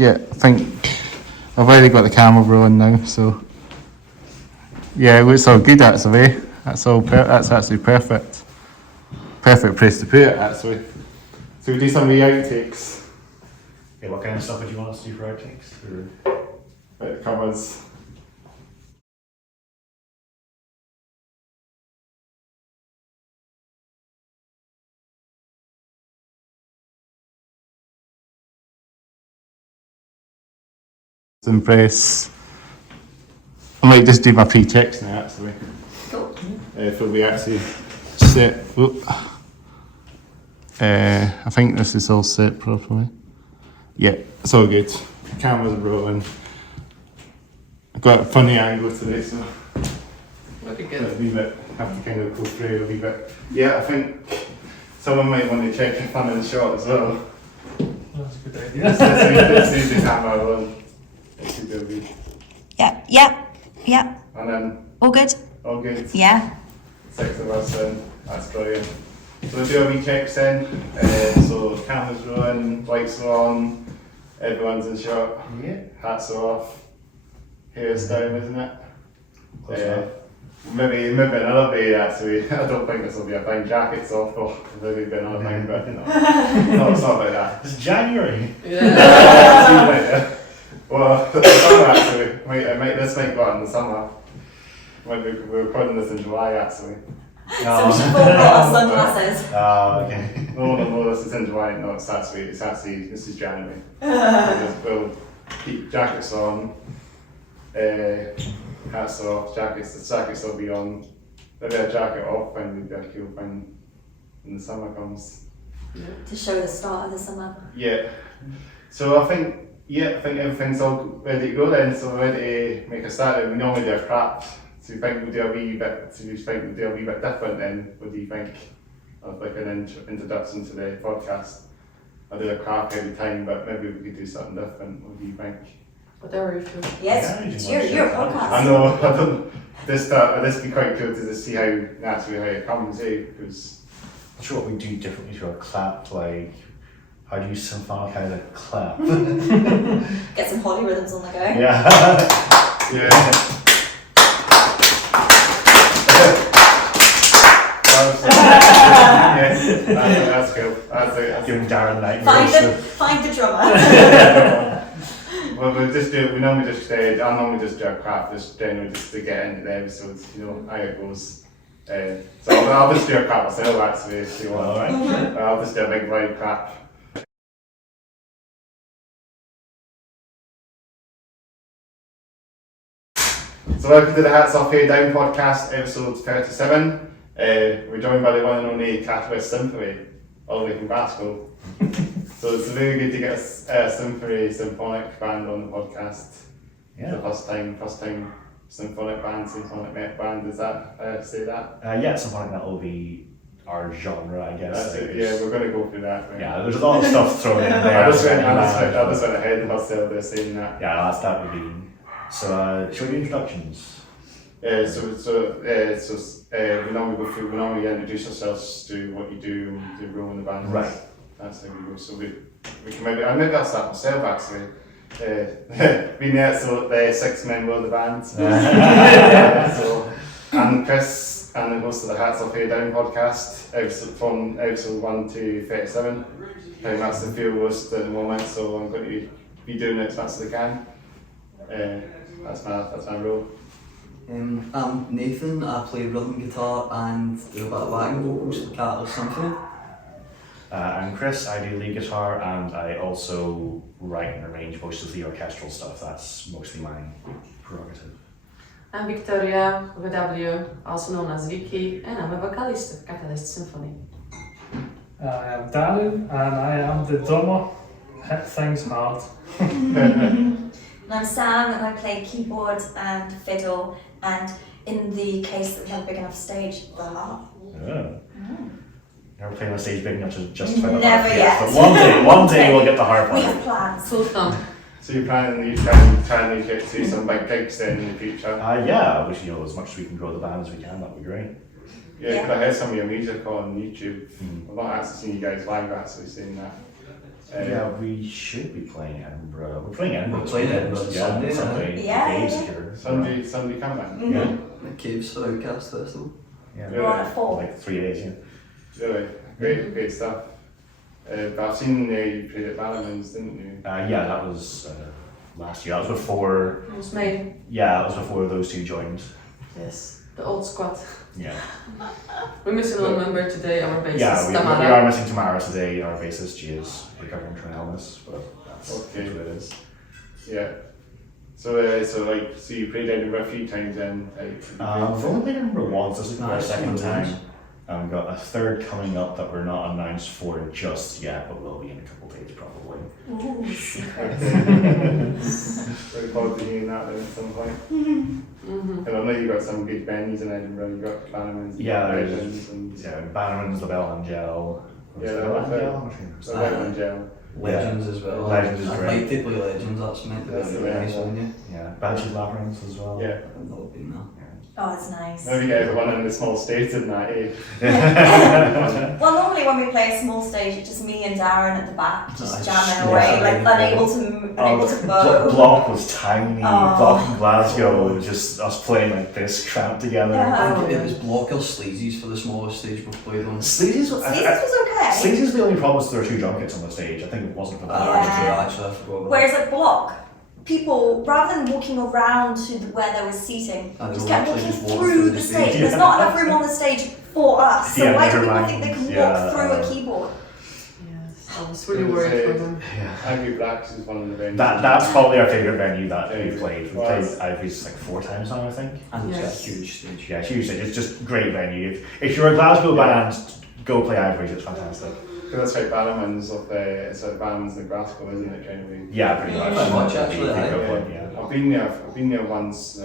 Yeah, I think I've already got the camera rolling now, so yeah, it looks all good actually. That's actually perfect. Perfect place to put it actually. So we do some of the outtakes. Yeah, what kind of stuff would you want us to do for outtakes? It covers. Impress. I might just do my pre-checks now actually. Cool. If we actually set. I think this is all set properly. Yeah, it's all good. The camera's rolling. I've got a funny angle today, so Looking good. a wee bit, have to kind of go through a wee bit. Yeah, I think someone might want to check if I'm in the shot as well. That's a good idea. Let's see the camera rolling. It should be a wee. Yeah. And then, All good? all good. Yeah. 6 of us in, that's brilliant. So we'll do a wee checks then. So camera's rolling, lights are on, everyone's in shot. Yeah. Hats are off. Hair's down, isn't it? Close enough. Maybe another day actually. I don't think this will be a thing. Jackets off, or maybe be another thing, but no, it's not about that. It's January. Yeah. Well, the summer actually. This might go out in the summer. We're recording this in July actually. So we should all put our sunglasses. Okay. No, this is in July. No, it's actually, this is January. We'll keep jackets on, hats off, the jackets will be on. Maybe a jacket off when we cool when the summer comes. To show the start of the summer. Yeah. So I think everything's all ready to go then. So we're ready to make a start. We normally do a craft. So you think we'll do a wee bit different then? What do you think of like an introduction to the podcast? I do a craft every time, but maybe we could do something different. What do you think? Whatever you feel. Yes, it's your podcast. I know, I don't, this be quite cool to just see how it comes, because Not sure what we do differently to our clap, like, how do you symphonize a clap? Get some Holly rhythms on the go. Yeah. yeah. Yes, that's cool. That's Giving Darren nightmares. Find the drummer. Well, we normally just, I normally just do a crap, just generally just to get into the episodes, you know, how it goes. So I'll just do a crap myself actually, if you want. Alright. I'll just do a big wide crap. So welcome to the Hats Off Here Down podcast, episode 37. We're joined by the one and only Catalysisofficial Symphony, all the way from Glasgow. So it's very good to get a symphonic band on the podcast. Yeah. The first time symphonic met band, does that say that? Yeah, symphonic metal will be our genre, I guess. That's it, yeah, we're going to go through that. Right? Yeah, there's a lot of stuff thrown in there. I just went ahead of myself there saying that. Yeah, that would be. So, shall we do introductions? We normally introduce ourselves to what you do and the role in the band. Right. That's how we go. So we can maybe I'll start myself actually. Being there, so the 6 member of the band. So I'm Chris, and the host of the Hats Off Here Down podcast, from episode 1 to 37. That's the field host at the moment, so I'm going to be doing it as much as I can. That's my role. I'm Nathan, I play rhythm guitar and do a bit of backing vocals for Catalysisofficial Symphony. I'm Chris, I do lead guitar and I also write and arrange most of the orchestral stuff. That's mostly my prerogative. I'm Victoria, VW, also known as Vicky, and I'm a vocalist of Catalyst Symphony. I am Darren and I am the drummer. Hit things hard. And I'm Sam, and I play keyboard and fiddle, and in the case that we have a big enough stage, the harp. Oh. Never played on a stage big enough to justify the harp Never yet. But one day we'll get the harp on. We have plans. Full thumb. So you're planning to get to some big gigs then in the future? Yeah, which, as much as we can grow the band as we can, that would be great. Yeah, Yeah. because I heard some of your music on YouTube. I've not actually seen you guys live actually saying that. Yeah, we should be playing Edinburgh. We're playing Edinburgh. We're playing Edinburgh yeah, Sunday, Sunday. yeah. Days Yeah. here. Sunday come back. Yeah. The Caves for Outcast Festival. Yeah. We're on at 4. Like 3 days, yeah. Really, great stuff. But I've seen you played at Ballyman's, didn't you? Yeah, that was last year. That was before. It was May. Yeah, that was before those two joined. Yes, the old squad. Yeah. We're missing one member today, our bassist, Yeah, we Tamara. are missing Tamara today. Our bassist, she is recovering from an illness, but that's Okay. what it is. Yeah. So you played Edinburgh a few times then? We've only played Edinburgh once. This is our Nice, second only time. once. We've got a third coming up that we're not announced for just yet, but will be in a couple of days probably. Ooh, secrets. Very forward to hearing that then at some point. Mm-hmm. And I know you've got some good venues in Edinburgh. You've got Ballyman's, Yeah, there's- Legends, and Yeah, Bannerman's, the Bell and Gel. Yeah, the that Bell was and it. Gel. so Legend Gel. Legends as well. Legends is I'd great. like to play Legends, that's meant to be That's a the really way nice I one, yeah. Yeah, Banshee's Labyrinth as well. Yeah. I've not been there. Oh, it's nice. Maybe get everyone in the small stage in that, eh? Well, normally when we play a small stage, it's just me and Darren at the back, just Nice. jamming Yeah, away, like really unable to bow. Block was tiny. Oh. Block in Glasgow, just us playing like this, cramped together. Yeah. I think it was Block or Sleazy's for the smallest stage we've played on. Sleazy's was, Sleazy's was okay. Sleazy's the only problem was there were 2 junkets on the stage. I think it wasn't for that. Yeah. Actually, I forgot about Whereas at Block, people, rather than walking around to where there was seating, And just they'll kept actually walking just walk through through the the stage. stage. There's not enough room on the stage for us, so Yeah, why do never people mind. think they can Yeah, walk through a keyboard? Yes, I was really worried for them. Yeah. Angry Blacks is one of the venues. That's probably our favourite venue that Yeah. we've played. We've Well, played Ivory's like 4 times now, I think. And it's Yes. a huge stage. Yeah, huge stage. It's just great venue. If you're a Glasgow band, go play Ivory's. It's fantastic. That's right, Ballyman's of the, it's like Ballyman's in Glasgow, isn't it, kind of way? Yeah, pretty much. Pretty much, actually, Big aye. one, yeah. I've been there once,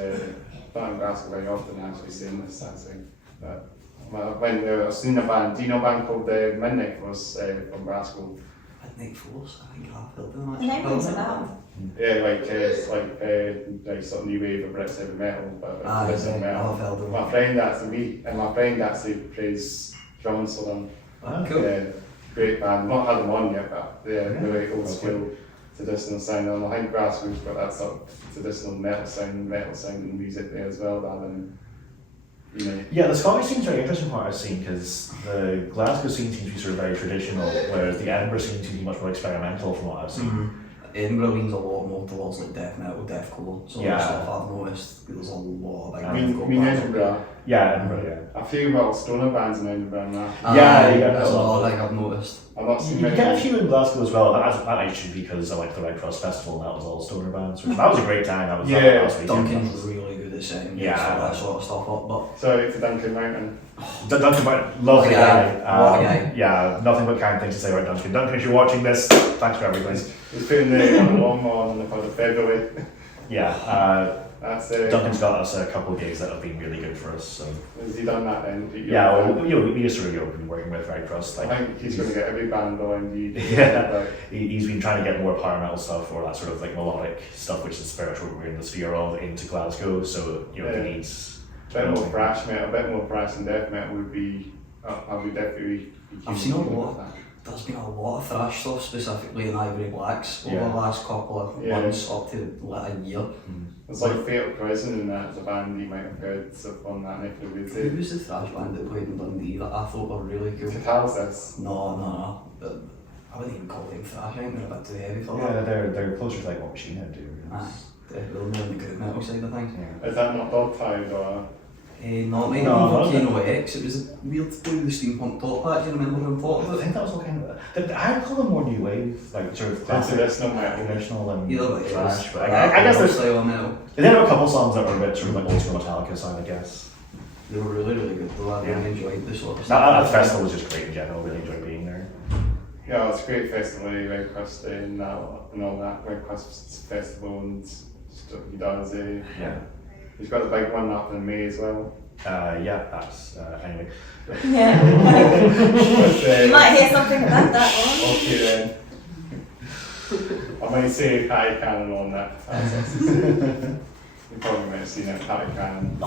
not in Glasgow very often actually, saying this, that's it. But I went there, I've seen a band, do you know a band called Midnight Force from Glasgow? Midnight Force, I think I've heard them The name rings a actually. bell. Yeah, it's like sort of new wave of British heavy metal, but Ah, British heavy yeah, metal. I've heard them. My friend actually plays drums for them. Ah, Cool. Yeah, great band. Not had them on yet, but they're very old Okay. school traditional sound. And I think Glasgow's got that sort of traditional metal sound music there as well, rather than Yeah, the Scottish scene's very interesting from what I've seen because the Glasgow scene seems to be sort of very traditional, whereas the Edinburgh scene seems to be much more experimental from what I've seen. Mhm. Edinburgh leans a lot more towards like death metal, deathcore, so Yeah. stuff I've noticed. There's a lot of like I mean Edinburgh. Yeah, Edinburgh, yeah. A few little stoner bands in Edinburgh now. Yeah, you got that's a lot. another thing I've noticed. I've not seen You many. get a few in Glasgow as well, but that actually because I went to the Red Cross Festival and that was all stoner bands, which that was a great time. That was Yeah, that last weekend. Duncan's really good at setting Yeah. that sort of stuff up, but Sorry to Duncan Mountain. Duncan, lovely guy. Lovely guy. Yeah, nothing but kind things to say about Duncan. Duncan, if you're watching this, thanks for everything. He's putting the long on for the February. Yeah, That's Duncan's got us a couple of gigs that have been really good for us. So has he done that then? yeah, well, we just sort of been working with Red Cross. I think he's going to get every band on you. Yeah. He's been trying to get more power metal stuff or that sort of like melodic stuff, which is very much what we're in the sphere of, into Glasgow. So Yeah. he needs. A bit more thrash metal, a bit more thrash and death metal would be. I would definitely. Be I've keen seen a to do lot. that. there's been a lot of thrash stuff, specifically in Ivory Blacks, over Yeah. the last couple of Yeah. months, up to like a year. It's like Fatal Prison and that's a band you might have heard stuff on that neck of the woods. Who was the thrash band that played in Dundee that I thought were really cool? Catalysis. No. I wouldn't even call them thrash, I think they're a bit too heavy for Yeah, that. they're closer to like what Machine Head do. Aye, they're more on the groove metal side of things. Yeah. Is that not Dogtired or? Not like No, Volcano X, it was weird to do with the steampunk top hat, do you remember them talking I about? think that was all kind of. I call them more new wave, like sort of classic, Traditional metal. traditional and Either way, it was thrash. But I guess there's. style of metal. They have a couple songs that were a bit sort of like old school Metallica side, I guess. They were really good though, I Yeah. really enjoyed this sort of That stuff. festival was just great in general. Really enjoyed being there. Yeah, it's a great festival, Red Cross Day and all that. Red Cross Festival and stuff he does. Yeah. He's got a big one up in May as well. Yeah, that's anyway. Yeah. But, You might hear something about that one. Okay then. I might say Patty Cannon on that. You probably might have seen it, Patty Cannon.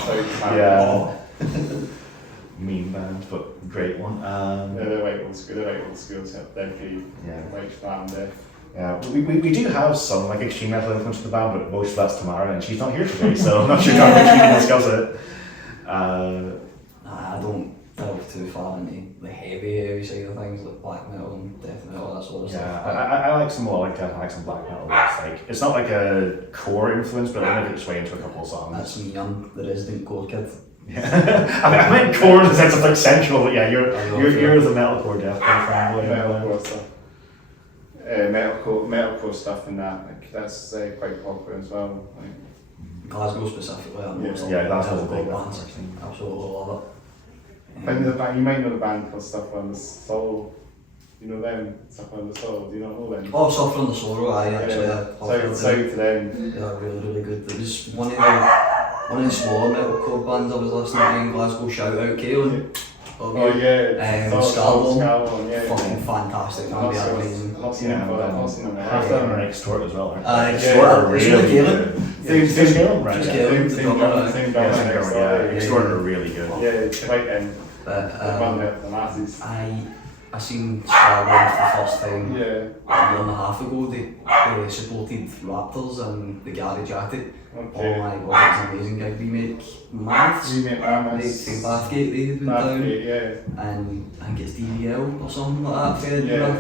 Yeah. meme band, but great one. They're like old school, so they're pretty like band there. Yeah, we do have some like extreme metal influence in the band, but most of that's Tamara, and she's not here today, so I'm not sure how much we can discuss it. I don't delve too far into the heavy side of things, like black metal and death metal, that sort of stuff. I like some more like death, I like some black metal. It's not like a core influence, but I make its way into a couple of songs. That's me, I'm the resident core kid. Yeah. I meant core in the sense of like central, but yeah, you're the metalcore deathcore fanboy. Metalcore stuff. Metalcore stuff and that, like that's quite popular as well. Like, Glasgow specifically, Glasgow's a big bands. Absolutely love it. You might know the band called Stuff on the Soul. You know them? Stuff on the Soul. Do you not know them? Oh, Suffer on the Sorrow, Shout to them. They're really good. It was one of the smaller metalcore bands I was listening to in Glasgow. Shout out, Kaelin. Scarbone, yeah. Fucking fantastic, man. They're amazing. Not seen them, but I've seen them. Half them are extort as well, aren't they? Extort are really good. Same Caleb, right? Same drummer. Extort are really good. Yeah, it's like the masses. I seen Scarbone for the first time a Yeah. year and a half ago. They supported Raptors and the Garage Attic. Okay. Oh my god, it's an amazing gig. We make Mammoths. We make They from Bathgate, they had been down. Yeah. And I think it's DVL or something like that. Fed that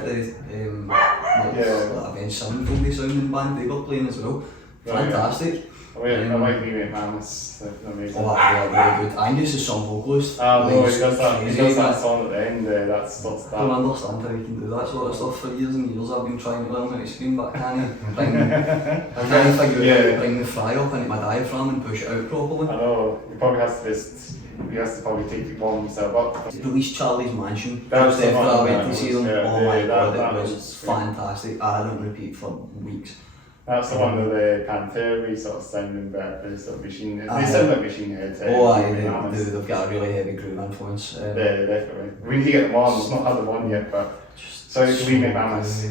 Avenged Sevenfold sounding band they were playing as well. Fantastic. I like We Make Mammoths. They're amazing. Oh, yeah, really good. Angus is some vocalist. No, he does that song at the end. That's I don't understand how he can do that sort of stuff for years and years. I've been trying to learn how to scream, but I can't bring, I can't figure out how to bring the fry up into my diaphragm and push it out properly. I know, he probably has to probably take it warm himself up. Released Charlie's Mansion. That's the after I one, went to see them. Oh my god, that it was was fantastic. I don't repeat for weeks. That's the one with the Pantera sort of sounding better, sort of machine. They sound like Machine Heads. They've got a really heavy groove influence. Yeah, definitely. We need to get them on. We've not had them on yet, but so We Make Mammoths.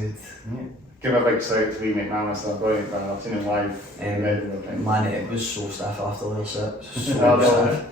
Give a big shout to We Make Mammoths. They're brilliant band. I've seen them live. My neck was so stiff after their set. So stiff.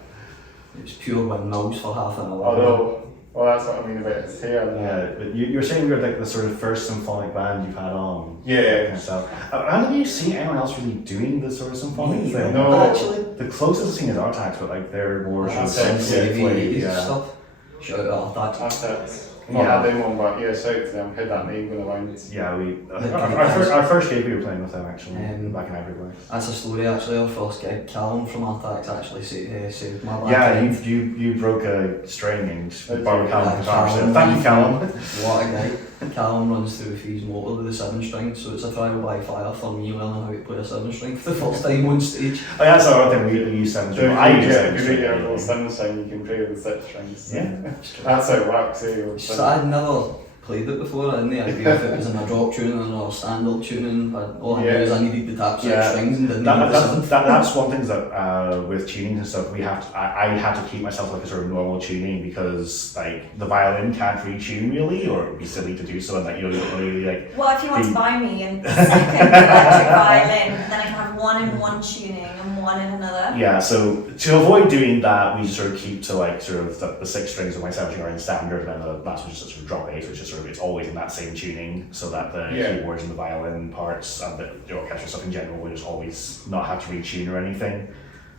It was pure windmills for half an hour. Well, that's what I mean about his hair. Yeah, but you're saying you're like the sort of first symphonic band you've had on. Yeah. Kind of stuff. Have you seen anyone else really doing the sort of symphonic thing? No. Actually, the closest I've seen is Outtakes, but like they're more sort of synth stuff. Shout out Outtakes. Not had them on, but yeah, shout to them. Heard that name going around. Yeah, our first gig we were playing with them actually back in Ivory West. That's a story actually. Our first gig, Callum from Outtakes actually saved my life. Yeah, you broke a string and borrowed Callum's guitar. So thank you, Callum. What a guy. Callum runs through Fee's motor with a 7-string, so it's a trial by fire for me learning how to play a 7-string for the first time on stage. Oh yeah, that's our thing. We use 7-string. I use 7-string. Yeah, 7-string. You can play with the 6 strings. Yeah, that's how it works. So I'd never played it before. I had no idea if it was in a drop tuning or standard tuning. All I knew is I needed to tap 6 strings and didn't need the 7th. That's one thing that with tunings and stuff I had to keep myself like a sort of normal tuning because like the violin can't retune really, or it would be silly to do so, and like you don't really like. Well, if you want to buy me a second electric violin, then I can have one in one tuning and one in another. Yeah, so to avoid doing that, we sort of keep to like sort of the 6 strings of my 7-string are in standard, and then the last one is sort of drop 8, which is sort of it's always in that same tuning, so that the keyboards and the violin parts and the orchestra stuff in general will just always not have to retune or anything.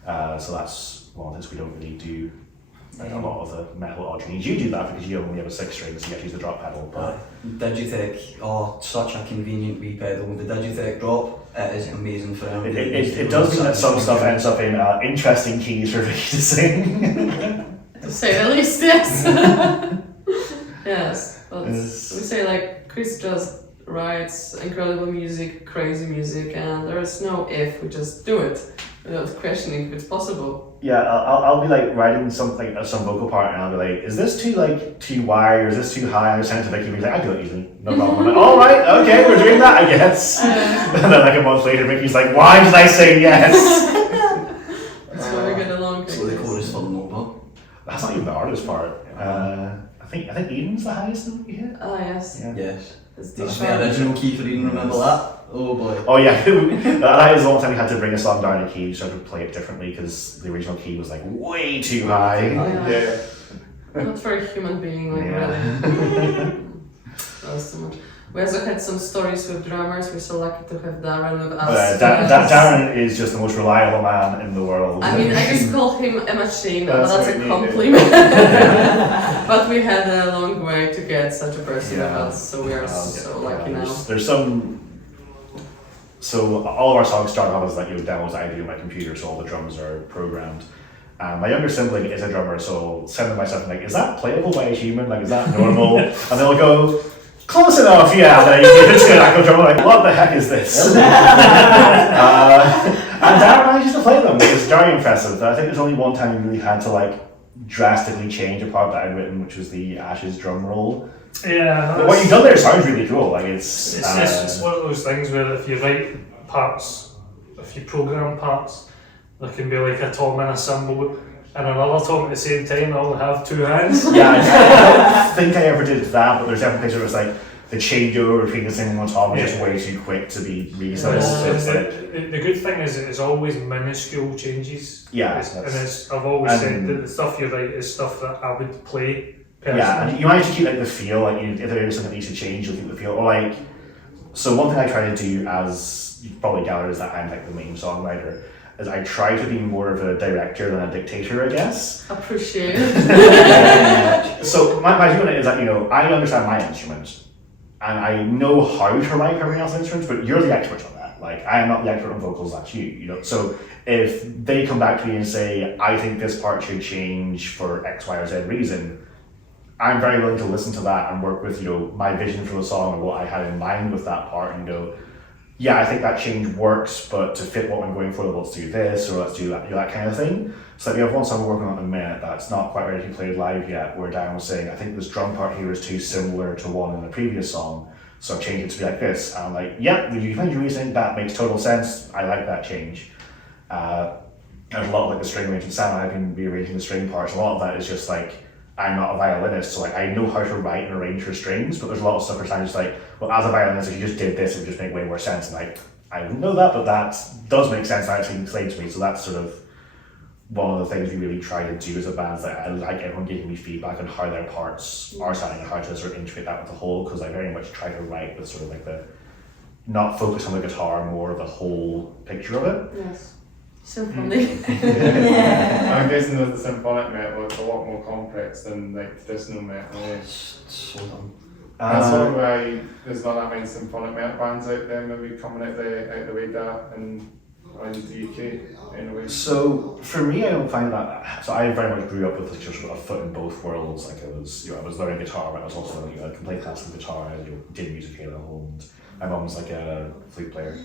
So that's one of the things we don't really do. Like a lot of the metal odd tunings. You do that because you only have a 6 string, so you have to use the drop pedal. But Digitech, such a convenient wii pedal. The Digitech drop, it is amazing for him. It does mean that some stuff ends up in interesting keys for Vicky to sing. To say the least, yes. Yes, but we say like Chris just writes incredible music, crazy music, and there is no if, we just do it without questioning if it's possible. Yeah, I'll be like writing something, some vocal part, and I'll be like, is this too wide, or is this too high? I send it to Vicky, and like, I do it easily, no problem. I'm like, all right, okay, we're doing that, I guess. And then like a month later, Vicky's like, why did I say yes? That's why we get along. So the chorus for Nova. That's not even the hardest part. I think Eden's the highest note we hit. Ah, yes. Yeah. Yes. It's That's the original key for Eden, remember that? Oh boy. Oh yeah, that is the one time we had to bring a song down a key, so to play it differently because the original key was like way too high. Oh, yeah. Not for a human being, like Yeah. really. That was too much. We also had some stories with drummers. We're so lucky to have Darren with us. Darren is just the most reliable man in the world. I mean, I just called him a machine, but That's that's what a we compliment. But we had a long way to get such a person with us, so we are so lucky now. There's some. So all of our songs start off as like demos I do on my computer, so all the drums are programmed. My younger sibling is a drummer, so I'll send them myself and like, is that playable by a human? Like, is that normal? And they'll go, close enough, yeah. And then you get into an actual drummer, like, what the heck is this? And Darren manages to play them, which is very impressive. I think there's only one time we really had to like drastically change a part that I'd written, which was the Ashes drum roll. Yeah. What you've done there sounds really cool. Like it's one of those things where if you write parts, if you program parts, there can be like a tom and a cymbal and another tom at the same time. All have two hands. Yeah, I don't think I ever did that, but there's definitely places where it's like the changeover between the cymbal and tom is just way too quick to be reasonable. The good thing is it's always minuscule changes. Yeah, I've always said that the stuff you write is stuff that I would play. Personally. Yeah, and you manage to keep like the feel, like if there is something that needs to change, you'll keep the feel. Or like, so one thing I try to do, as you probably gather, is that I'm like the main songwriter, is I try to be more of a director than a dictator, I guess. Appreciate it. So my view on it is that, I understand my instrument, and I know how to write everyone else's instruments, but you're the expert on that. Like, I am not the expert on vocals, that's you. So if they come back to me and say, I think this part should change for X, Y, or Z reason, I'm very willing to listen to that and work with, my vision for the song and what I had in mind with that part and go, yeah, I think that change works, but to fit what I'm going for, let's do this or let's do that, that kind of thing. So we have one song we're working on at the minute that's not quite ready to be played live yet, where Dan was saying, I think this drum part here is too similar to one in the previous song, so I've changed it to be like this. And I'm like, yep, you find your reasoning, that makes total sense, I like that change. There's a lot of like the string arrangement, Sam and I have been rearranging the string parts, a lot of that is just like, I'm not a violinist, so like I know how to write and arrange for strings, but there's a lot of stuff where I'm just like, well, as a violinist, if you just did this, it would just make way more sense. And like, I didn't know that, but that does make sense. That actually explained to me. So that's sort of one of the things we really try to do as a band. Is that I like everyone giving me feedback on how their parts are sounding and how to sort of integrate that with the whole. Because I very much try to write with sort of like the not focus on the guitar, more of the whole picture of it. Yes. Symphony. I'm guessing that the symphonic metal is a lot more complex than like traditional metal. So dumb. That's why there's not that many symphonic metal bands out there maybe coming out the radar and around the UK anyway. So for me, I don't find that. So I very much grew up with just a foot in both worlds. Like I was learning guitar, but I was also I can play classical guitar. I did music here at home. And my mum was like a flute player,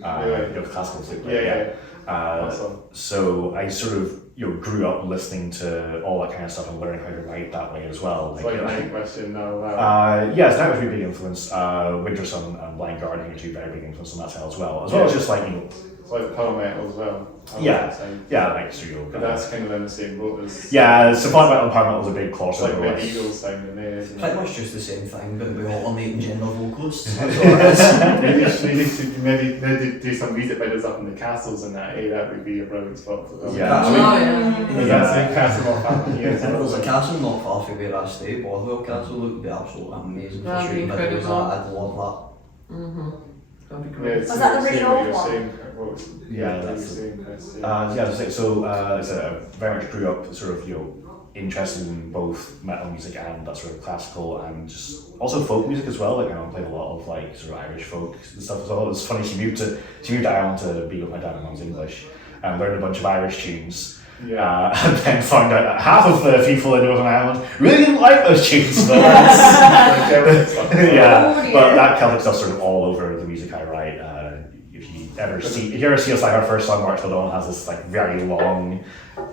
classical flute player. Yeah. Awesome. So I sort of grew up listening to all that kind of stuff and learning how to write that way as well. It's like my question now. Yes, that was a big influence. Winter Sun and Blind Guardian are two very big influence on that style as well. As well as just like it's like power metal as well. Like so but that's kind of in the same boat as. Yeah, symphonic metal and power metal is a big crossover. It's like the Eagles sound in there. Pretty much just the same thing, but we alternating gender vocalists. Maybe do some music videos up in the castles and that. That would be a brilliant spot for them. That's castle not far from here. If there was a castle not far from where I stay, Bothwell Castle would be absolutely amazing for That'd be shooting videos. incredible. I'd love That'd be great. Was that the really old one? I very much grew up sort of interested in both metal music and that sort of classical and just also folk music as well. Like I played a lot of like sort of Irish folk and stuff as well. It's funny, she moved to Ireland to be with my dad and mum's English and learned a bunch of Irish tunes. And then found out that half of the people in Northern Ireland really didn't like those tunes. But but that Celtic stuff's sort of all over the music I write. If you ever see us, like our first song, March Till Dawn, has this like very long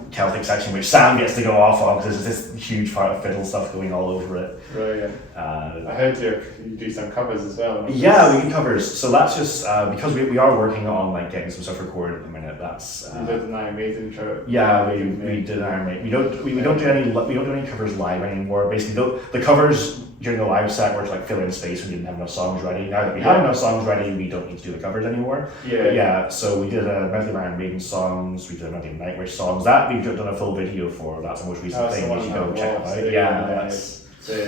Celtic section which Sam gets to go off on because there's this huge part of fiddle stuff going all over it. Right. I heard you do some covers as well. Yeah, we do covers. So that's just because we are working on like getting some stuff recorded at the minute. That's you did an Iron Maiden show. Yeah, we did an Iron Maiden. We don't do any covers live anymore. Basically, the covers during the live set, we're like fill in space when we didn't have enough songs ready. Now that we have enough songs ready, we don't need to do the covers anymore. Yeah. So we did a medley of Iron Maiden songs. We did a medley of Nightwish songs. That we've done a full video for. That's the most recent thing. You should go check it out. Yeah.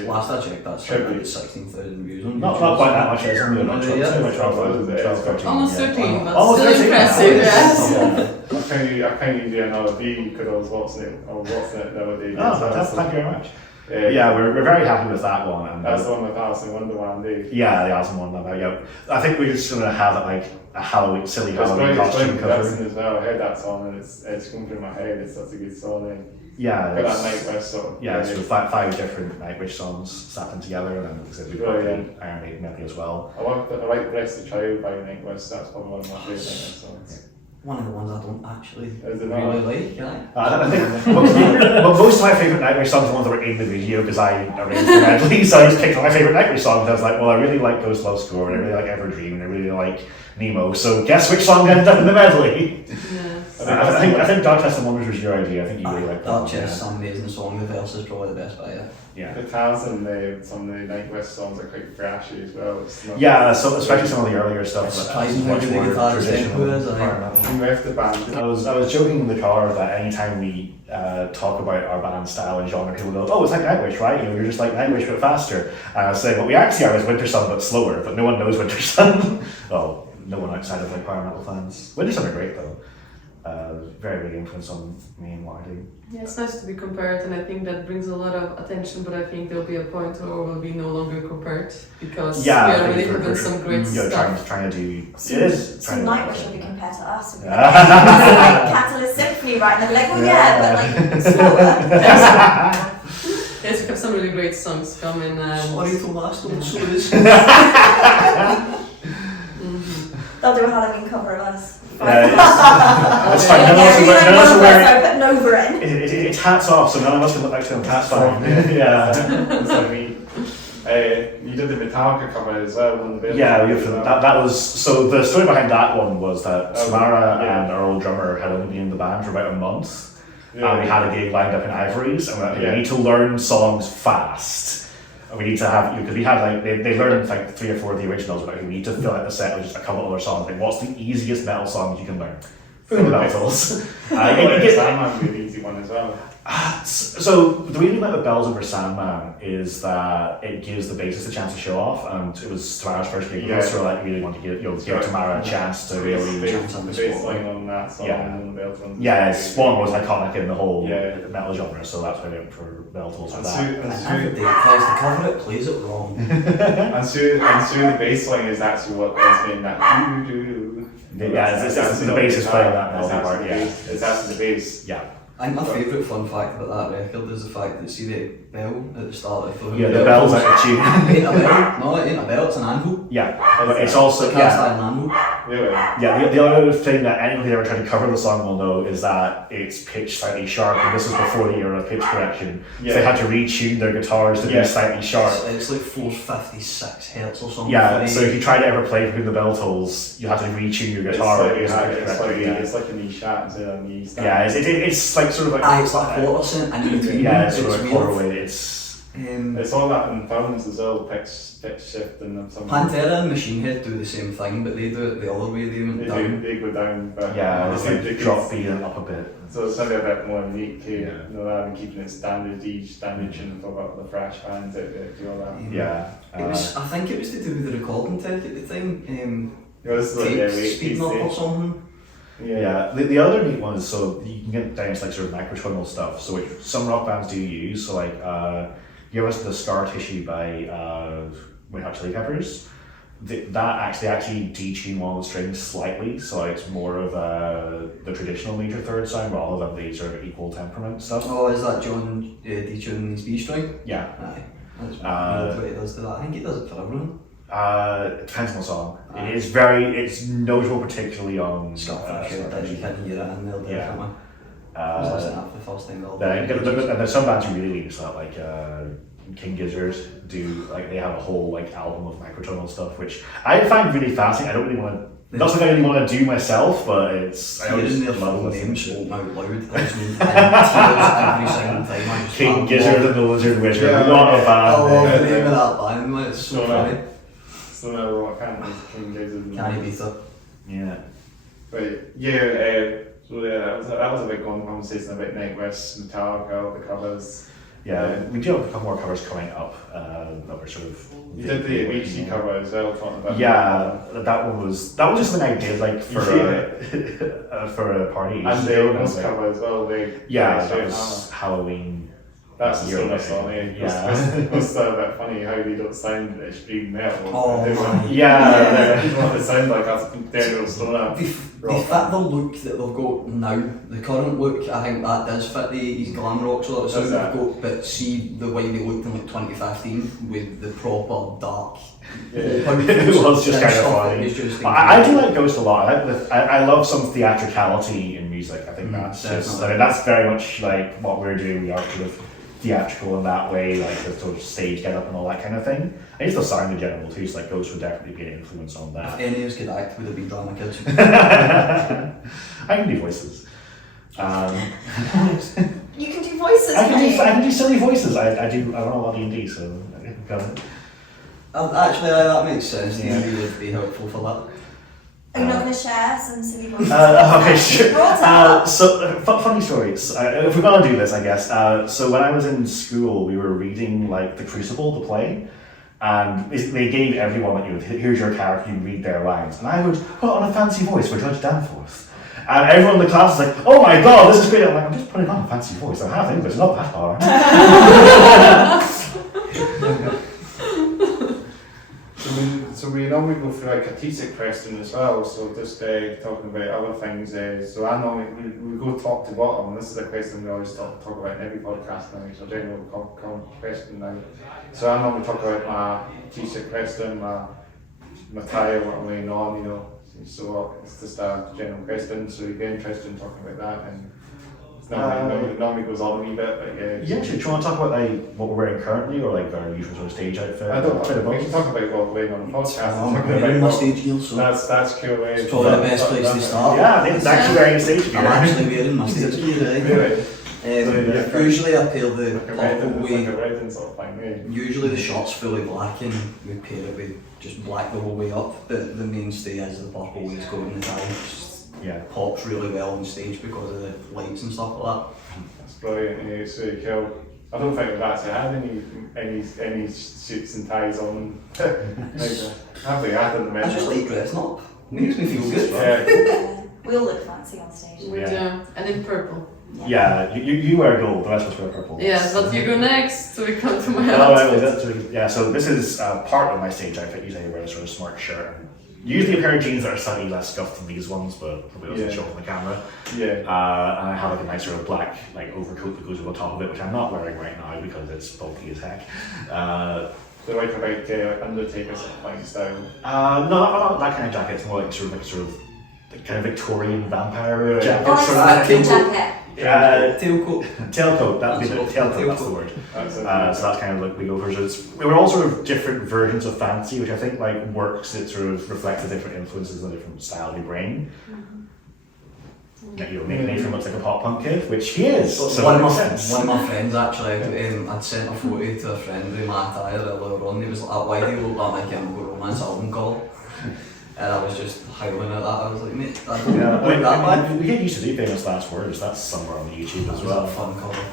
Last I checked, that's about 16,000 views on YouTube. Not quite that much. It's only about 12, 13. Almost 13, but Almost still 13, impressive, yes. I can't even do another V because I was watching it the other day. Oh, fantastic. Thank you very much. Yeah, we're very happy with that one. And that's the one with Alice in Wonderland, Yeah, the Alice in Wonderland. Yeah, I think we're just gonna have it like a Halloween, silly Halloween costume cover. As well. I heard that song and it's come through my head. It's such a good song. Yeah, got that Nightwish song. Yeah, so 5 different Nightwish songs slapped together, and like I said, we've got the Iron Maiden medley as well. I like Bless the Child by Nightwish. That's probably one of my favourite Nightwish songs. One of the ones I don't actually really like, yeah. I think most of my favourite Nightwish songs are the ones that were in the video because I arranged the medley, so I just picked my favourite Nightwish songs. And I was like, well, I really like Ghost Love Score, and I really like Everdream, and I really like Nemo, so guess which song ended up in the medley? Yes. I think Dark Test and Wonders was your idea. I think you really liked that. Dark Test is an amazing song, the verse is probably the best by it. Yeah. The guitars and some of the Nightwish songs are quite thrashy as well. Yeah, so especially some of the earlier stuff. It's surprising how good the guitar tempo is. With the band. I was joking in the car that anytime we talk about our band style and genre, people go, "Oh, it's like Nightwish, right? You know, you're just like Nightwish but faster." And I was saying, "What we actually are is Winter Sun but slower." But no one knows Winter Sun. Oh, no one outside of like power metal fans. Winter Sun are great though. Very big influence on me and what I do. Yeah, it's nice to be compared, and I think that brings a lot of attention, but I think there'll be a point where we'll be no longer compared because we already have done some great stuff. Trying to do. So Nightwish will be compared to us. Like Catalyst Symphony, right? And they'll be like, well, yeah, but like slower. Yes, we have some really great songs coming. Sorry to last on shows. They'll do a Halloween cover of us. That's fine. But over it. It's hats off, so none of us can look like them. Hats on. Yeah. So you did the Metallica cover as well on the video. Yeah, that was so. The story behind that one was that Samara and our old drummer had only been in the band for about a month, and we had a gig lined up in Ivory's, and we need to learn songs fast. We need to have, because we had like, they learned like 3 or 4 of the originals, but we need to fill out the set with just a couple other songs. Like, what's the easiest metal songs you can learn? From the Beatles. Sandman would be an easy one as well. So the reason about the Bells over Sandman is that it gives the bassist a chance to show off, and it was Tamara's first gig, so like really want to give Tamara a chance to really the bass line on that song and the Bells one. Yeah, Spawn was iconic in the whole metal genre, so that's why I went for Bells for that. And everybody tries to cover it, plays it wrong. and soon the bass line is actually what is being that do. Yeah, it's the bass is playing that melody part. Yeah, it's actually the bass. Yeah. I think my favourite fun fact about that record is the fact that see the bell at the start of the the bell's out of tune. It ain't a bell. No, it ain't a bell, it's an anvil. Yeah, but it's also cast iron anvil. Really? Yeah, the other thing that anyone who ever tried to cover the song will know is that it's pitched slightly sharp, and this was before the era of pitch correction. So they had to retune their guitars to be slightly sharp. It's like 456 hertz or something. Yeah, so if you try to ever play between the bell tolls, you have to retune your guitar. It's like an E sharp instead of an E star. Yeah, it's like sort of like it's like a quarter cent in between. Yeah, it's sort of a quarter way. It's all that in films as well, pitch shift and something. Pantera and Machine Head do the same thing, but they do it the other way. They go down, but it's like they drop beat up a bit. So it's something a bit more unique too. Rather than keeping it standard tune for the fresh bands that do all that. Yeah. I think it was to do with the recording tech at the time. This is like speeding up or something. Yeah. The other neat one is so you can get down to like sort of microtonal stuff, so which some rock bands do use. So like you ever listen to Scar Tissue by Red Hot Chili Peppers? That actually detune one of the strings slightly, so it's more of the traditional major third sound rather than the sort of equal temperament stuff. Oh, is that John detuning his B string? Yeah. Aye. That's what he does to that. I think he does it for everyone. It depends on the song. It's notable particularly on Scott Fisher, that you can hear it in there definitely. I was listening to that for the first time. And there's some bands who really lean into that, like King Gizzard they have a whole like album of microtonal stuff, which I find really fascinating. I don't really want to Not something I really want to do myself, but it's. I always Hearing their love full listening name to it. spoken out loud, I just need tears every single time. I just King love- Gizzard and the Lizard Wizard. Yeah. What a I love band. the name of that band, man. It's so funny. So now Rock can't King Gizzard. Can't beat it. Yeah. Right, so that was a big conversation about Nightwish, Metallica, the covers. Yeah, we do have a couple more covers coming up that we're sort of. You did the Avicii cover as well, talking about. Yeah, that one was just something I did like for for a party. And the Elvis cover as well. Yeah, that was Halloween. That's a year similar ago. song, eh? Yeah. It's a bit funny how they don't sound extreme metal. Oh, They man. want- Yeah. They want to sound like a Daniel Stoner. They fit the look that they've got now. The current look, I think that does fit the 80s glam rock sort of sound Does they've that? got. But see the way they looked in like 2015 with the proper dark. Yeah. It was just kind of funny. It's just I do like Ghost a lot. I love some theatricality in music. I think that's just that's very much like what we're doing. We are sort of theatrical in that way, like the sort of stage get up and all that kind of thing. And just the sound in general too. So like Ghost would definitely be an influence on If that. any of us could act, would have been drama kids. I can do voices. You can do voices. I can you? can do silly voices. I run a lot of D&D, so I got it. Actually, that makes sense. Yeah. Maybe would be helpful for that. Are you not going to share some silly voices? Okay, sure. Brought up. Funny stories. If we're gonna do this, I guess. So when I was in school, we were reading like The Crucible, the play, and they gave everyone like, here's your character, you read their lines, and I would put on a fancy voice for Judge Danforth. And everyone in the class was like, oh my god, this is great. I'm like, I'm just putting on a fancy voice. I have English, not that hard. So we normally go through like a teacher question as well, so just talking about other things. So I normally, we go top to bottom, and this is a question we always talk about in every podcast now, so general question now. So I normally talk about my teacher question, my tire, what I'm laying on, you know, so it's just a general question, so you'd be interested in talking about that, and it normally goes on a wee bit, but yeah. Yeah, actually, do you want to talk about like what we're wearing currently, or like our usual sort of stage outfit? I don't. Bit of We both? can talk about what we're on the podcast. I'm talking wearing about my what- stage gear, so That's cool. it's probably the best place to start. Yeah, I think it's actually wearing a stage gear. I'm actually wearing my stage gear, right? Really? Usually I pair the Like a red, purple it's like with, a red and sort of thing, eh? usually the shirt's fully black and we pair it with just black the whole way up, but the mainstay is the purple waistcoat and the tie. It just Yeah. pops really well on stage because of the lights and stuff like That's brilliant. Yeah, it's really cool. I don't think we've actually had any suits and ties on. Have we had in the that. I just mental? like dressing up. Makes me feel good. Yeah. We all look fancy on stage. We Yeah. do, and in purple. Yeah, you wear gold, the rest of us wear purple. Yeah, but you go next, so we come to my Oh, right, outfit. well, yeah, so this is part of my stage outfit. Usually I wear a sort of smart shirt. Usually a pair of jeans that are slightly less scuffed than these ones, but probably doesn't Yeah. show up on the camera. Yeah. And I have like a nice sort of black like overcoat that goes over the top of it, which I'm not wearing right now because it's bulky as heck. So like about Undertaker sort of thing style. No, not that kind of jacket. It's more like sort of the kind of Victorian vampire Yeah. jacket. Oh, it's sort a of smoking thing. jacket. Tailcoat. Tailcoat, that would be the tailcoat, that's the word. So that's kind of like we go for. So we were all sort of different versions of fancy, which I think like works. It sort of reflects the different influences and the different style you bring. You know, Nathan looks like a pop punk kid, which he is. So one, it of makes sense. my, one of my friends actually, I'd sent a photo to a friend with my attire earlier on. He was like, why do you look like my Chemical Romance album cover? And I was just howling at that. I was like, mate, I don't Yeah, like that man. we get used to do famous last words. That's somewhere on the YouTube as That was a well. fun cover.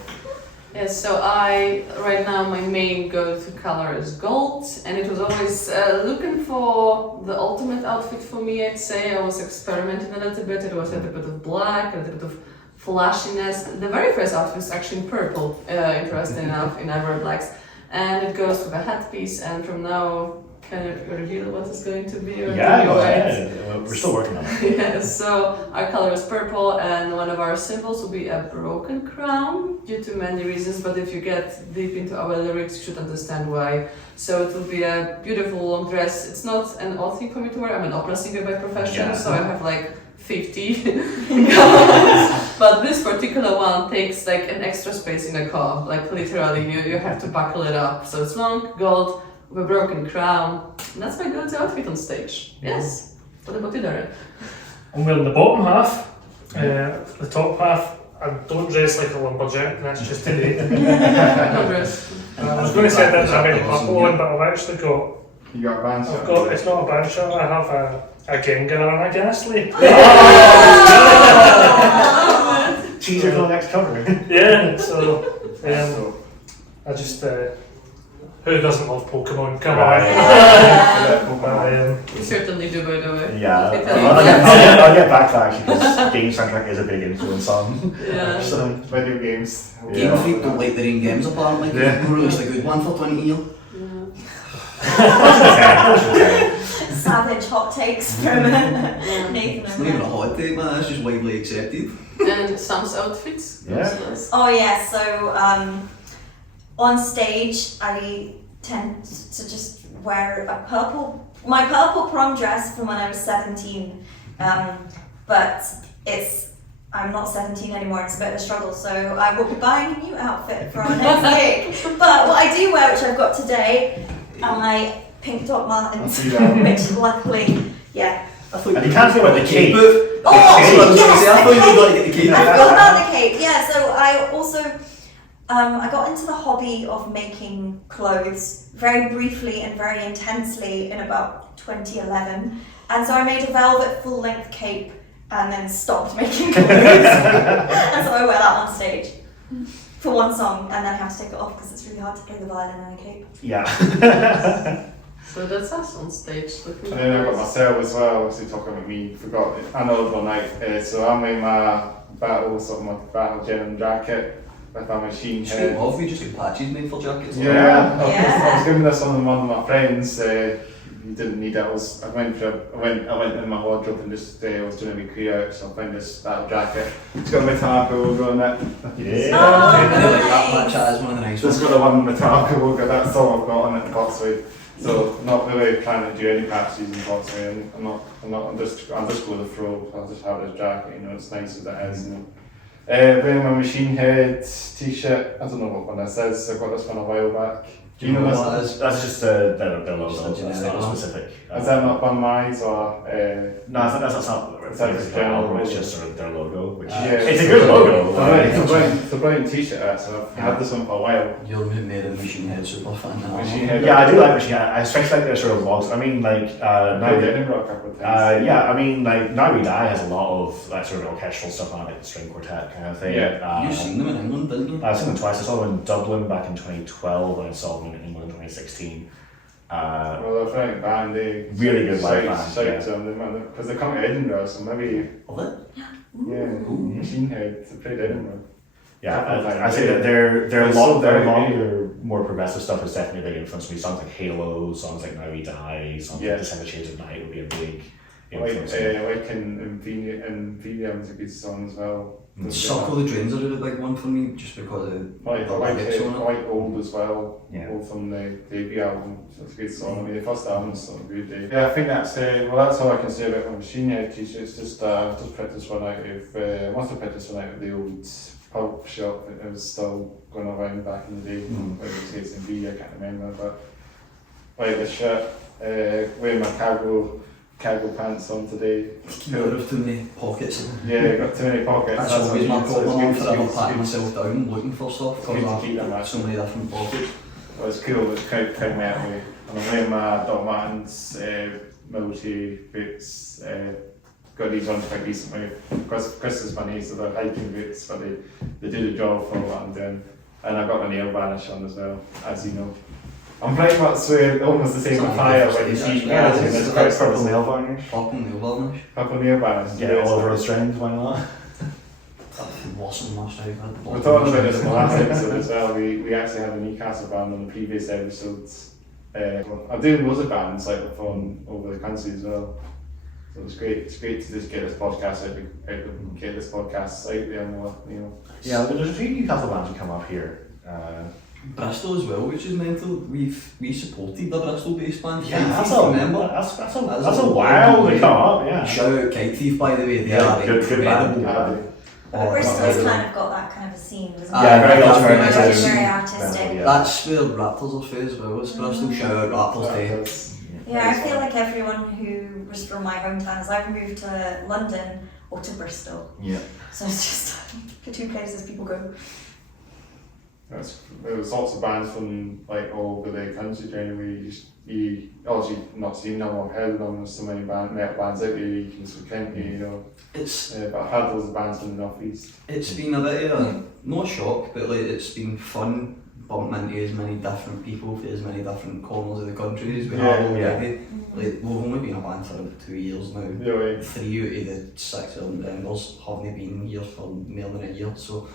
Yes, so right now my main go-to color is gold, and it was always looking for the ultimate outfit for me, I'd say. I was experimenting a little bit. It was a little bit of black, a little bit of flashiness. The very first outfit was actually in purple, interesting enough, in Ivory Blacks. And it goes with a headpiece, and from now, can you reveal what it's going to be? Or Yeah, do you go wait? ahead. We're still working on it. Yes, so our color is purple, and one of our symbols will be a broken crown due to many reasons, but if you get deep into our lyrics, you should understand why. So it will be a beautiful long dress. It's not an odd thing for me to wear. I'm an opera singer by profession, Yeah. so I have like 50 gowns. But this particular one takes like an extra space in a car, like literally you have to buckle it up. So it's long, gold, with a broken crown. And that's my go-to outfit on stage. Yes. What about you, Darren? I'm wearing the bottom half. The top half, I don't dress like a lumberjack, that's just today. No dress. I was going to say I didn't have any purple one, but I've actually got, You got a band shirt? it's not a band shirt, I have a Gengar and a Ghastly. Teaser for the next cover. Yeah, so So, I just, who doesn't love Pokemon? Come Right. on. We certainly do, by the way. Yeah, Let me I'll tell you. get back to that actually because game soundtrack is a big influence on. Yeah. So, video games. Game Freak don't like their own games apparently. Yeah. They released a good one for 20 years. Savage hot takes from Nathan. It's not even a hot take, man, that's just widely accepted. And Sam's outfits. Yeah. Oh yeah, so on stage I tend to just wear my purple prom dress from when I was 17, but I'm not 17 anymore, it's a bit of a struggle, so I will be buying a new outfit for our next gig. But what I do wear, which I've got today, are my pink Doc Martens, which luckily, yeah. I thought and you can't feel like the cape. Oh, I thought you were going to get the cape. I forgot about the cape. Yeah, so I also I got into the hobby of making clothes very briefly and very intensely in about 2011, and so I made a velvet full-length cape and then stopped making clothes, and so I wear that on stage for one song, and then I have to take it off because it's really hard to play the violin in a cape. Yeah. So that's us on stage. And then I got myself as well, obviously talking about me, forgot it. I know one night, so I'm in my battle denim jacket with my machine Straight head. off, we just get patches made for jackets. Yeah, Yeah. I was giving this one to one of my friends. He didn't need it. I went in my wardrobe and just I was doing a wee clear out, so I found this battle jacket. It's got a Metallica logo on it. Yeah. I really like that patch, that is one of the nice It's ones. got the one Metallica logo. That's all I've got on it in Boxway. So not really trying to do any patches in Boxway. I'm just going to throw. I'll just have this jacket. You know, it's nice as it is. You know. Wearing my machine head t-shirt. I don't know what one this is. I got this one a while back. Do you know this? what that is? That's just their logo. Just a That's generic not one. specific. Is that not one Mize or? No, that's not. Is that just general It's logo? just sort of their logo, which Yeah. it's a good logo. It's a brilliant t-shirt. So I've had this one for a while. You're made a machine head super fan now. Machine head. Yeah, I do like machine. I especially like their sort of logs. I mean, like I now. did Edinburgh a couple of times. Yeah, I mean, like Now We Die has a lot of that sort of orchestral stuff on it, like the string quartet kind of thing. Yeah. You've seen them in England, didn't you? I've seen them twice. I saw them in Dublin back in 2012, and I saw them in England in 2016. Well, they're a brilliant band. They Really good live band, Shout yeah. to them because they come to Edinburgh, so maybe Of it? yeah. Machine Head to play Edinburgh. Yeah, I say that their It's so very longer, more progressive stuff is definitely a big influence for me. Songs like Halo, songs like Now We Die, songs Yeah. like Descended Shades of Night would be a big Like influence. in Viliam's a good song as well. Circle the Drains are a really big one for me, just because of Like the lyrics on it. like Old as well. Yeah. Old from the debut album. So it's a good song. I mean the first album's so good. Yeah, I think that's that's all I can say about my Machine Head t-shirts. Just picked this one out of must have picked this one out of the old pulp shop that was still going around back in the day. Whether it's in B, I can't remember, but like the shirt, wearing my cargo pants on today. Keep out of too many pockets. Yeah, got too many pockets. That's always my problem. I'm forever it's patting good. myself down looking for stuff It's good because to keep them I've got out. so many different pockets. Well, it's cool, it's quite metal-y. And I'm wearing my Doc Martens military boots. Got these ones quite recently. Chris is funny, so they're hiking boots, but they do the job for what I'm doing. And I've got my nail varnish on as well, as you know. I'm pretty much wearing almost the same attire when you see Yeah, me. it's It's quite purple purple. nail varnish. Purple nail varnish. Purple nail varnish. Get it all over the strings, why not? Awesome last time. We're talking about this in the last episode as well. We actually had a Newcastle band on the previous episodes. I'm doing loads of bands like from over the country as well. So it's great to just get this podcast out, get this podcast out there more, you know. Yeah, there's a few Newcastle bands who come up here. Bristol as well, which is mental. We supported the Bristol-based band. Yeah, Kite that's Thief, a remember? that's a while to come up. Yeah. Shout out Kite Thief, by the way. They Yeah, are good incredible. band. Oh, Bristol's incredible. kind of got that kind of a scene, doesn't Yeah, it? very much, very Very, much. very Yeah. artistic. Yeah. That's where Raptors are from as well. It's Bristol. Shout out Raptors Day. Yeah, I feel like everyone who was from my hometown has either moved to London or to Bristol. Yeah. So it's just the two places people go. There was lots of bands from like all over the country generally. You obviously not seen them or heard of them. There's so many metal bands out there. You can sort of count, you know. It's but I've heard loads of bands from the northeast. it's been a bit of a, not a shock, but like it's been fun bumping into as many different people for as many different corners of the country as we have already. Like we've only been a band for about 2 years now. Yeah, 3 out of the 6 members haven't been here for more than a year, so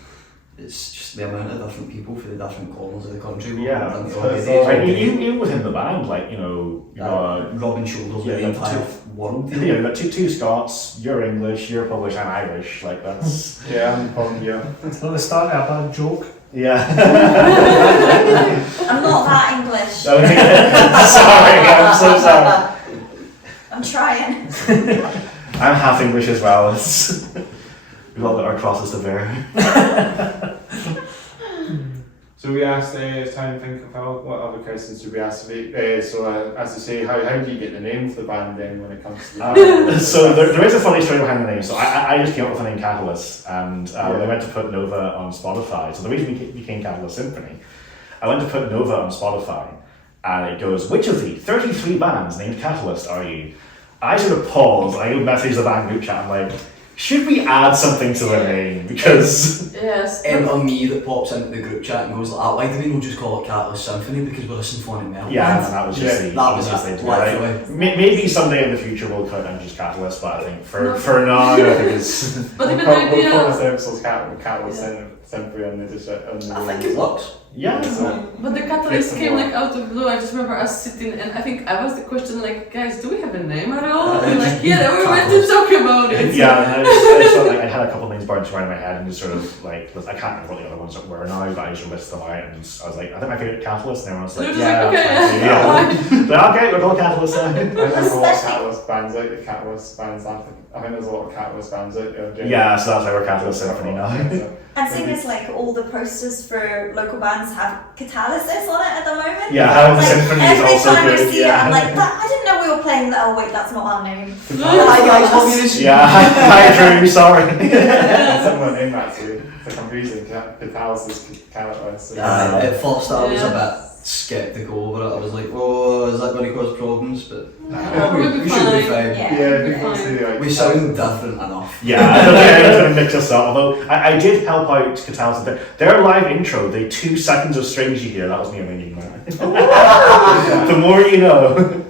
it's just the amount of different people for the different corners of the country. Even within the band, like, you know, rubbing shoulders with the entire world. Yeah, you've got two Scots, you're English, you're Polish, I'm Irish. Like that's I'm from here. It's not the start of a bad joke. yeah. I'm not that English. Sorry, I'm so sorry. I'm trying. I'm half English as well. We've all got our crosses to bear. So we asked, trying to think of what other questions should we ask today. As I say, how do you get the name for the band then when it comes to the So there is a funny story behind the name. So I just came up with the name Catalyst, and when I went to put Nova on Spotify, so the reason we became Catalyst Symphony, I went to put Nova on Spotify, and it goes, which of the 33 bands named Catalyst are you? I sort of paused, I messaged the band group chat, I'm like, should we add something to the name? Because Yes. On me that pops into the group chat and goes like, why do we not just call it Catalyst Symphony because we're a symphonic metal yeah, band? and that was just Yeah, the that was easiest it, thing to do, right? literally. Maybe someday in the future we'll cut down just Catalyst, but I think for now, I think it's But even the We'll call idea. this episode Catalyst Symphony on the I think it works. yeah. But the catalyst came like out of the blue. I just remember us sitting, and I think I asked the question like, guys, do we have a name at all? And like, yeah, we went to talk about it. Yeah, and I just felt like I had a couple of names bounced around in my head and just sort of like, I can't remember what the other ones were now, but I just listed them out and I was like, I think my favourite Catalyst, and everyone was like, You're just yeah, like, that's okay, fine. Yeah. But okay, we're called Catalyst now. I think there's a lot of Catalyst bands out there, Catalyst bands after. I think there's a lot of Catalyst bands out there. generally. Yeah, so that's why we're Catalyst Symphony now. And seeing as like all the posters for local bands have Catalysis on it at the moment. Yeah, having the like, Symphony is every also time I good, see yeah. it, I'm like, I didn't know we were playing that. Oh wait, that's not our name. Hi guys, love you this. Yeah, hi Drew, sorry. Someone name actually. It's like confusing. Catalysis, Catalyst. At first I was a Yeah. bit sceptical over it. I was like, oh, is that going to cause problems? But We'll be we should be fine. fine. Yeah. people say like We sound different enough. Yeah, I don't think I'm going to mix us up. Although I did help out Catalysis. Their live intro, the 2 seconds of strings you hear, that was me arranging that. The more you know.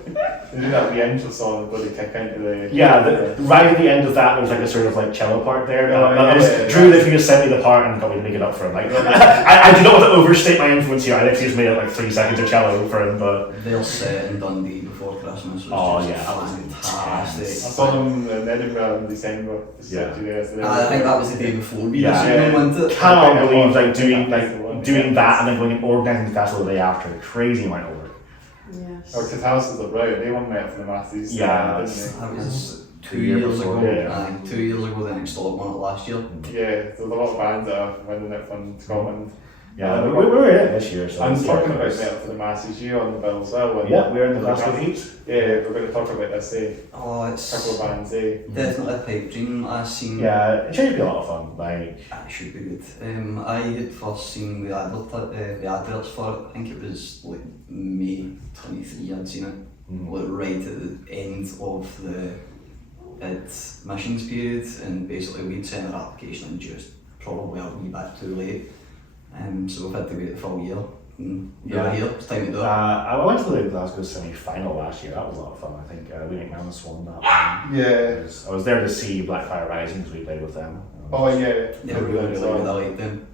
They do that the intro song, but they kick into the Yeah, right at the end of that, there was like a sort of like cello part there. Oh, Drew literally just sent me the part and got me to make it up for him. Like, I do not want to overstate my influence here. I literally just made it like 3 seconds of cello for him, but Their set in Dundee before Christmas was just that was fantastic. I saw them in Edinburgh in December. Yeah. I think that was the day before we Yeah. went to. cannot believe like doing that and then going and organising the festival the day after. Crazy amount of work. Yes. Or Catalysis are brilliant. They won Met for the Masses. Yeah. didn't they? That was 2 The year years before, ago. yeah. 2 years ago, then Extort won it last year. Yeah, there's a lot of bands that are winning it from Scotland. Yeah, we were in it this year. So I'm it's talking like- about Metal for the Masses. You on the bill as well. weren't Yeah, you? we're in the Glasgow Heat. Yeah, we're going to talk about this. Oh, A it's couple of bands. definitely a pipe dream. I've seen. Yeah, it should be a lot of fun. Like, It should be good. I had first seen the adverts for it. I think it was like May 23. I'd seen it. Like right at the end of the admissions period, and basically we'd sent our application in just probably a wee bit too late. So we've had to wait the full year. Yeah. Here, it's time to do it. I went to the Glasgow semi-final last year. That was a lot of fun. I think we McManus won that one. Yeah. I was there to see Blackfire Rising because we played with them. Oh yeah. Yeah, really liked them.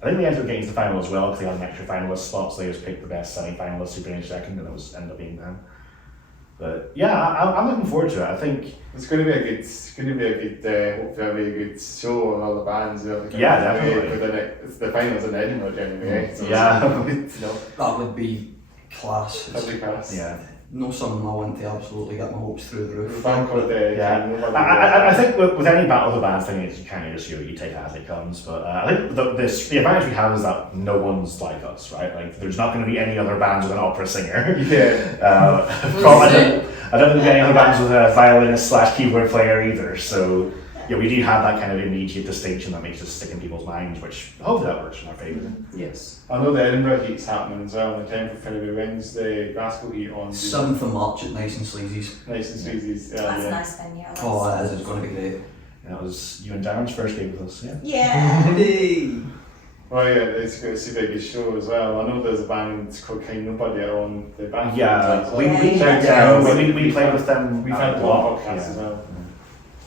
I think they ended up getting to the final as well because they had an extra finalist spot, so they just picked the best semi-finalists who finished second, and it was ended up being them. But yeah, I'm looking forward to it. I think It's going to be a good, hopefully a really good show on all the bands. Yeah, definitely. Within it, it's the finals in Edinburgh anyway. So Yeah. it's, That would be class. that'd be class. yeah. no something I want to absolutely get my hopes through the roof. Band called Yeah. I think with any battle of the bands thing, it's you kind of just you take it as it comes. But I think the advantage we have is that no one's like us, right? Like there's not going to be any other bands with an opera singer. Yeah. I don't think any other bands with a violinist / keyboard player either. So yeah, we do have that kind of immediate distinction that makes us stick in people's minds, which hopefully that works in our favour. Yes. I know the Edinburgh heat's happening as well on the 10th of February. When's the Glasgow heat on? 7th of March at Nice and Sleazy's. Nice and Sleazy's. That's a nice venue. I like Oh, that. it is. It's going to be great. And that was you and Darren's first gig with us, yeah. Yeah. Hey! Well, yeah, it's a big show as well. I know there's a band called Kind Nobody on the band. Yeah, we played with them. We've had a lot of podcasts as well.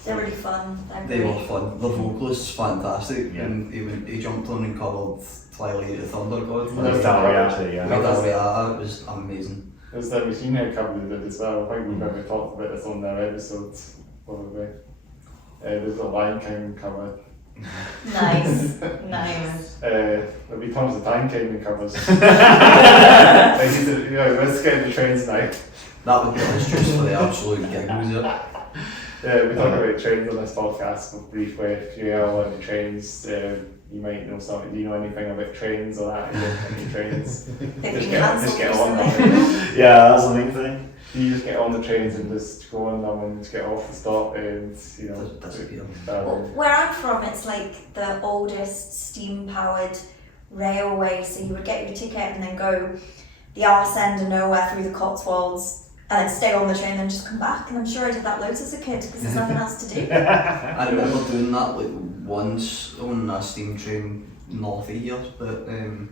They're really fun. They're They great. were fun. The vocalist's fantastic. Yeah. And he jumped on and covered Twilight of Thunder God. No, With Valerie, actually, yeah. With Valerie, it was amazing. There's the Machine Head cover they did as well. I think we've ever talked about this on their episodes, probably. There's a Lion King cover. Nice. Nice. There'll be tons of Time King covers. Let's get in the trains now. That would be us just for the absolute giggles. Yeah, we talk about trains on this podcast briefly. If you're on the trains, you might know something. Do you know anything about trains or that? Any trains? They've Just been get cancelled on recently. them. Yeah, that's the main thing. You just get on the trains and just go on them and just get off the stop and Disappear. Well, where I'm from, it's like the oldest steam-powered railway. So you would get your ticket and then go the arse end of nowhere through the Cotswolds and then stay on the train and then just come back. And I'm sure I did that loads as a kid because there's nothing else to do. I remember doing that like once on a steam train north of here, but I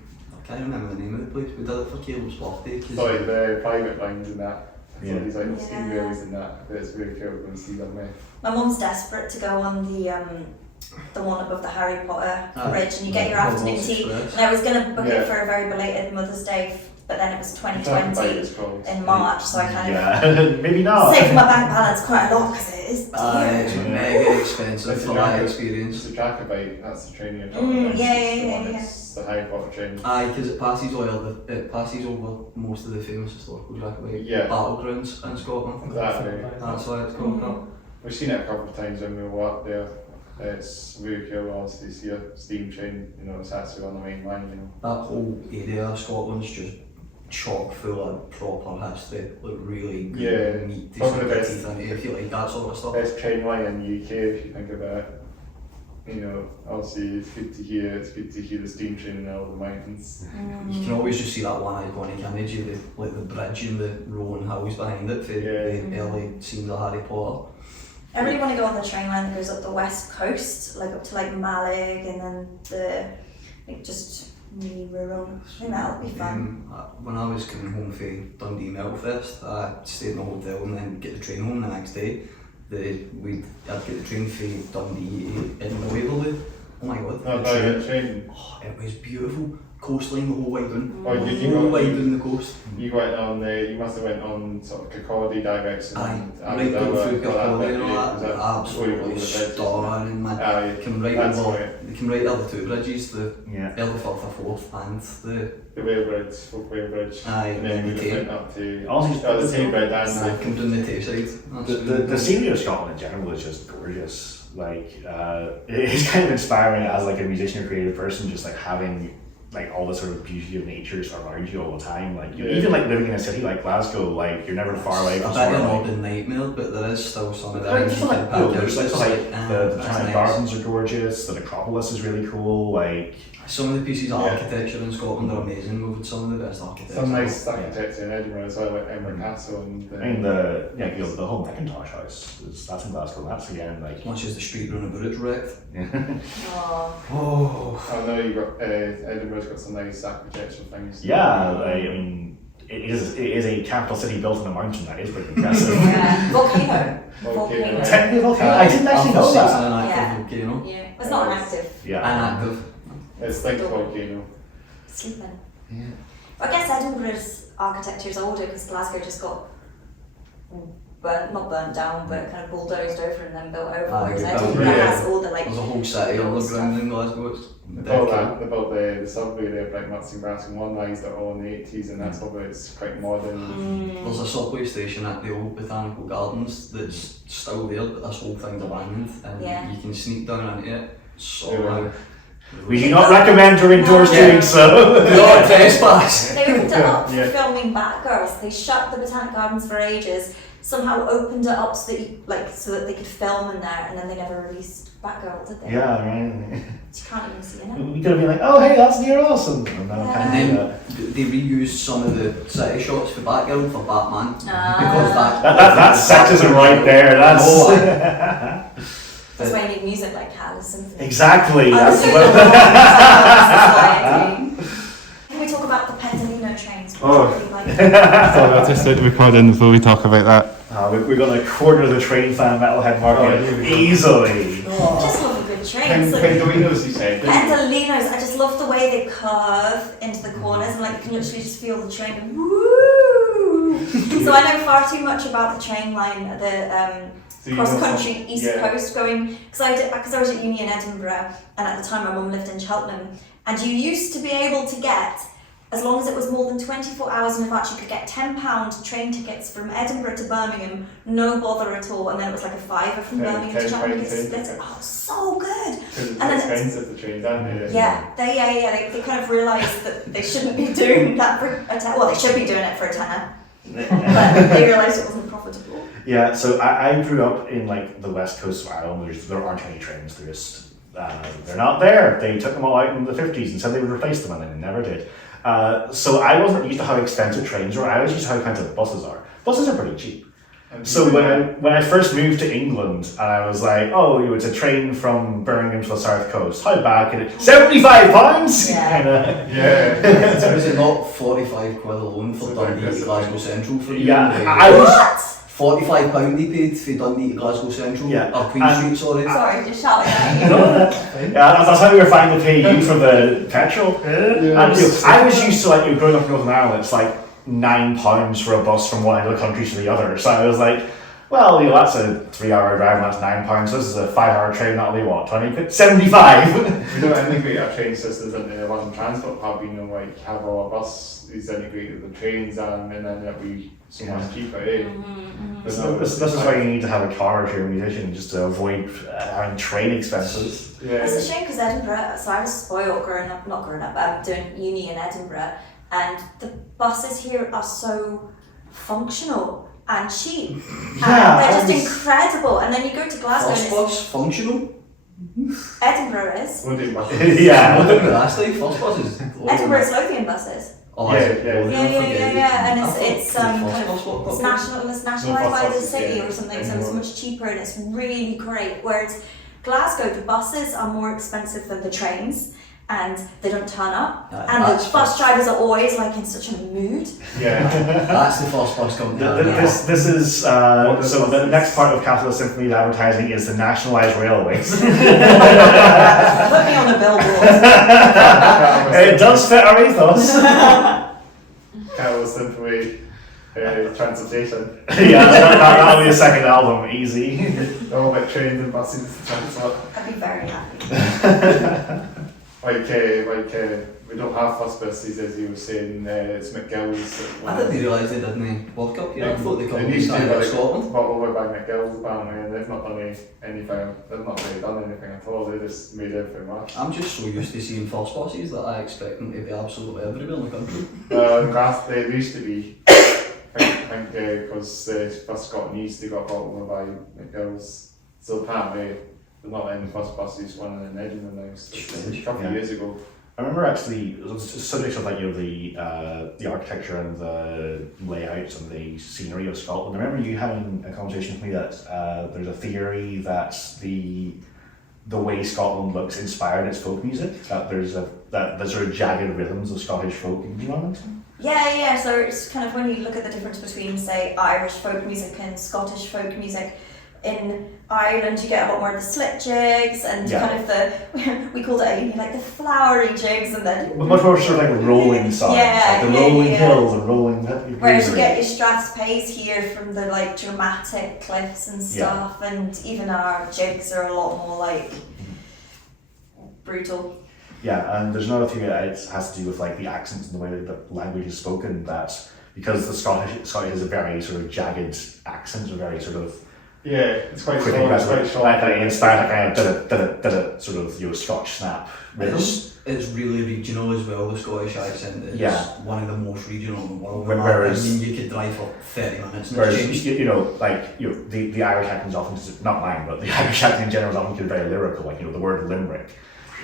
can't remember the name of the place. We did it for Caleb's birthday. Sorry, the private lines and that. Yeah. So these like the steam Yeah. railways and that. But it's really cool when you see them there. My mum's desperate to go on the one above the Harry Potter bridge and you get your Hogwarts afternoon tea. Express. And I was going to book Yeah. it for a very belated Mother's Day, but then it was Bite 2020 is called. in March, so I kind of Yeah, maybe not. saved my bank balance quite a lot because it is It's dear. mega expensive It's for a that jacket. experience. It's a Jacobite, that's the train you're talking about. yeah, It's the yeah, one yeah. It's the Harry Potter train. Aye, because it passes over most of the famous historical Jacobite Yeah. battlegrounds in Scotland. Exactly. That's why it's called that. We've seen it a couple of times when we were up there. It's really cool, honestly, to see a steam train, it's actually on the main line, That whole area of Scotland's just chock full of proper history, like really good Yeah, meat to probably sink the your best. teeth into if you like that sort of stuff. Best train line in the UK if you think about it. Obviously it's good to hear the steam train in all the mountains. You can always just see that one iconic image of the bridge and the rolling hills behind it for Yeah. the early scenes of Harry Potter. I really want to go on the train line that goes up the west coast, like up to like Malig and then just really rural. I think that would be fun. When I was coming home from Dundee Melfest, I stayed in a hotel and then get the train home the next day. I'd get the train from Dundee to Edinburgh Waverley. Oh my god, Oh, the train. train. Oh, it was beautiful. Coastline the whole way down. Oh, The you whole got- way down the coast. You went on you must have went on sort of Kirkcaldy direction. Aye, and right down Aberdour, through Kirkcaldy and all was that. before you go to the Absolutely bridge? stunning, man. Aye, Come right that's over. right. They come right over the two bridges, the Yeah. early fourth or fourth and the The Whale Bridge, Folk Whale Bridge. Aye, And then we the just Tay. went up to Honestly, the Tay Bridge I and come down the Tay side. The scenery of Scotland in general is just gorgeous. Like, it's kind of inspiring as like a musician or creative person, just like having like all the sort of beauty of nature around you all the time. Like, Yeah. even like living in a city like Glasgow, like you're never far away from a bit of an somewhere. urban nightmare, but there is still some of Like, that. just like, there's like, the that's China nice. Gardens are gorgeous. The necropolis is really cool. Like, Some of the pieces of Yeah. architecture in Scotland are amazing. We've had some of the best architecture. some nice architecture in Edinburgh as well, like Edinburgh Castle and I mean the whole Macintosh house that's in Glasgow. That's again like. As much as the street round about it's wrecked. Oh. Oh. I know you got Edinburgh's got some nice architectural things. Yeah, like, I mean, it is a capital city built on a mountain. That is pretty impressive. Yeah. Volcano. Volcano. Technically, volcano. I didn't actually know It's that. an active Yeah. volcano. Yeah. It's not an active. Yeah. Inactive. It's like volcano. Sleeping. Yeah. I guess Edinburgh's architecture is older because Glasgow just got not burnt down, but kind of bulldozed over and then built over. Ah, Whereas yeah. Edinburgh has all the like. There's a whole city underground in Glasgow. It's About the subway there, like Nuts and Brass, and one rise that all in the 80s, and that's why it's quite modern. There's a subway station at the old Botanical Gardens that's still there, but this whole thing's abandoned, and Yeah. you can sneak down into it. So Yeah. We do not recommend or endorse Yeah. doing so. not trespass. They opened it up for Yeah. filming Batgirls. They shut the Botanic Gardens for ages. Somehow opened it up so that so that they could film in there, and then they never released Batgirl, did they? Yeah, right. You can't even see in it. We could have been like, oh hey, that's near awesome. And then Yeah. kind And of, then they reused some of the city shots for Batgirl for Batman Ah. because that's sexism right there. That's That's why you need music like Catalysisofficial. exactly. That's Honestly, what. Can we talk about the Pendolino trains? Oh. Really like So I'll just start recording before we talk about that. We're going to corner the train fan metalhead market Oh, easily. I just love a good train. So Pendolinos, you said. Pendolinos, I just love the way they curve into the corners and like you can literally just feel the train go woo. So I know far too much about the train line, the So you know cross country some- east yeah. coast going because I was at uni in Edinburgh and at the time my mum lived in Cheltenham and you used to be able to get, as long as it was more than 24 hours in advance, you could get £10 train tickets from Edinburgh to Birmingham, no bother at all, and then it was like a fiver from Birmingham to Cheltenham. You could split it. Oh, so good. Because it's And then expensive, the trains, aren't they? Yeah, they kind of realised that they shouldn't be doing that for a tenner. Well, they should be doing it for a tenner, but they realised it wasn't profitable. Yeah, so I grew up in like the west coast of Ireland. There aren't any trains. They're not there. They took them all out in the 50s and said they would replace them, and they never did. So I wasn't used to how expensive trains were. I was used to how expensive buses are. Buses are pretty cheap. So when I first moved to England, and I was like, oh, it's a train from Birmingham to the south coast. How bad can it? £75. Yeah. Yeah. So is it not 45 quid alone for So Dundee to aggressive. Glasgow Central for you? Yeah, I was. What? £45 they paid for Dundee to Glasgow Central, Yeah. or Queen And- Street, sorry. Sorry, just shouting at you. Yeah, that's how we were finding to pay you for the petrol. And, you know, I was used to like growing up in Northern Ireland. It's like £9 for a bus from one end of the country to the other. So I was like, well, that's a 3-hour drive, and that's £9. So this is a 5-hour train. That'll be what, 20 quid? 75. We don't integrate our train systems into the London Transport Hub, like have our bus is integrated with the trains and then it'll be so much cheaper, eh? This is why you need to have a car if you're a musician, just to avoid having train expenses. It's a Yeah. shame because Edinburgh, so I was spoiled not growing up, but I'm doing uni in Edinburgh, and the buses here are so functional and cheap. Yeah, And they're just I was- incredible. And then you go to Glasgow First and it's, bus, functional? Edinburgh is. One day bus. Yeah. What did last time? First bus is... Edinburgh is Lothian buses. Oh, Yeah, is it? yeah. Oh, Yeah, I yeah, forget. and I it's thought kind first of bus what it's got nationalised by the buses, city yeah, or something, so it's anymore. much cheaper and it's really great. Whereas Glasgow, the buses are more expensive than the trains and they don't turn up. And That's the bus drivers are always like in such a mood. Yeah. That's the first bus company. I know. This is so the next part of Catalyst Symphony's advertising is the nationalised railways. Put me on a billboard. It does fit our ethos. Catalyst Symphony transportation. Yeah, that'll be a second album, easy. All about trains and buses to transport. I'd be very happy. We don't have first buses as you were saying, it's McGill's. I didn't realise they didn't work up here. I thought they They come used to, started in but Scotland. over by McGill's apparently, and they've not done anything, they've not really done anything at all, they just made everything work. I'm just so used to seeing first buses that I expect them to be absolutely everywhere in the country. They used to be, I think, because the bus got east, they got bought over by McGill's. So apparently, they're not letting the first buses run in Edinburgh now, so it's a couple of years ago. I remember actually, it was a subject of like the architecture and the layouts and the scenery of Scotland. I remember you having a conversation with me that there's a theory that the way Scotland looks inspired its folk music. That there's sort of jagged rhythms of Scottish folk. Do you want to mention? Yeah. So it's kind of when you look at the difference between, say, Irish folk music and Scottish folk music. In Ireland, you get a lot more of the slit jigs and kind of the, we called it like the flowery jigs, and then much more sort of like rolling sounds, like the rolling hills and rolling. Whereas you get your Strathspeys here from the like dramatic cliffs and stuff, and even our jigs are a lot more like brutal. Yeah, and there's another thing that it has to do with like the accents and the way that the language is spoken. That because the Scottish is a very sort of jagged accent, a very sort of it's quite quick short. and aggressive, like inspired kind of sort of Scotch snap rhythm. It's really regional as well. The Scottish accent is one of the most regional in the world. Whereas, I mean, you could drive for 30 minutes. Whereas the Irish accent is often not mine, but the Irish accent in general is often very lyrical. Like the word Limerick,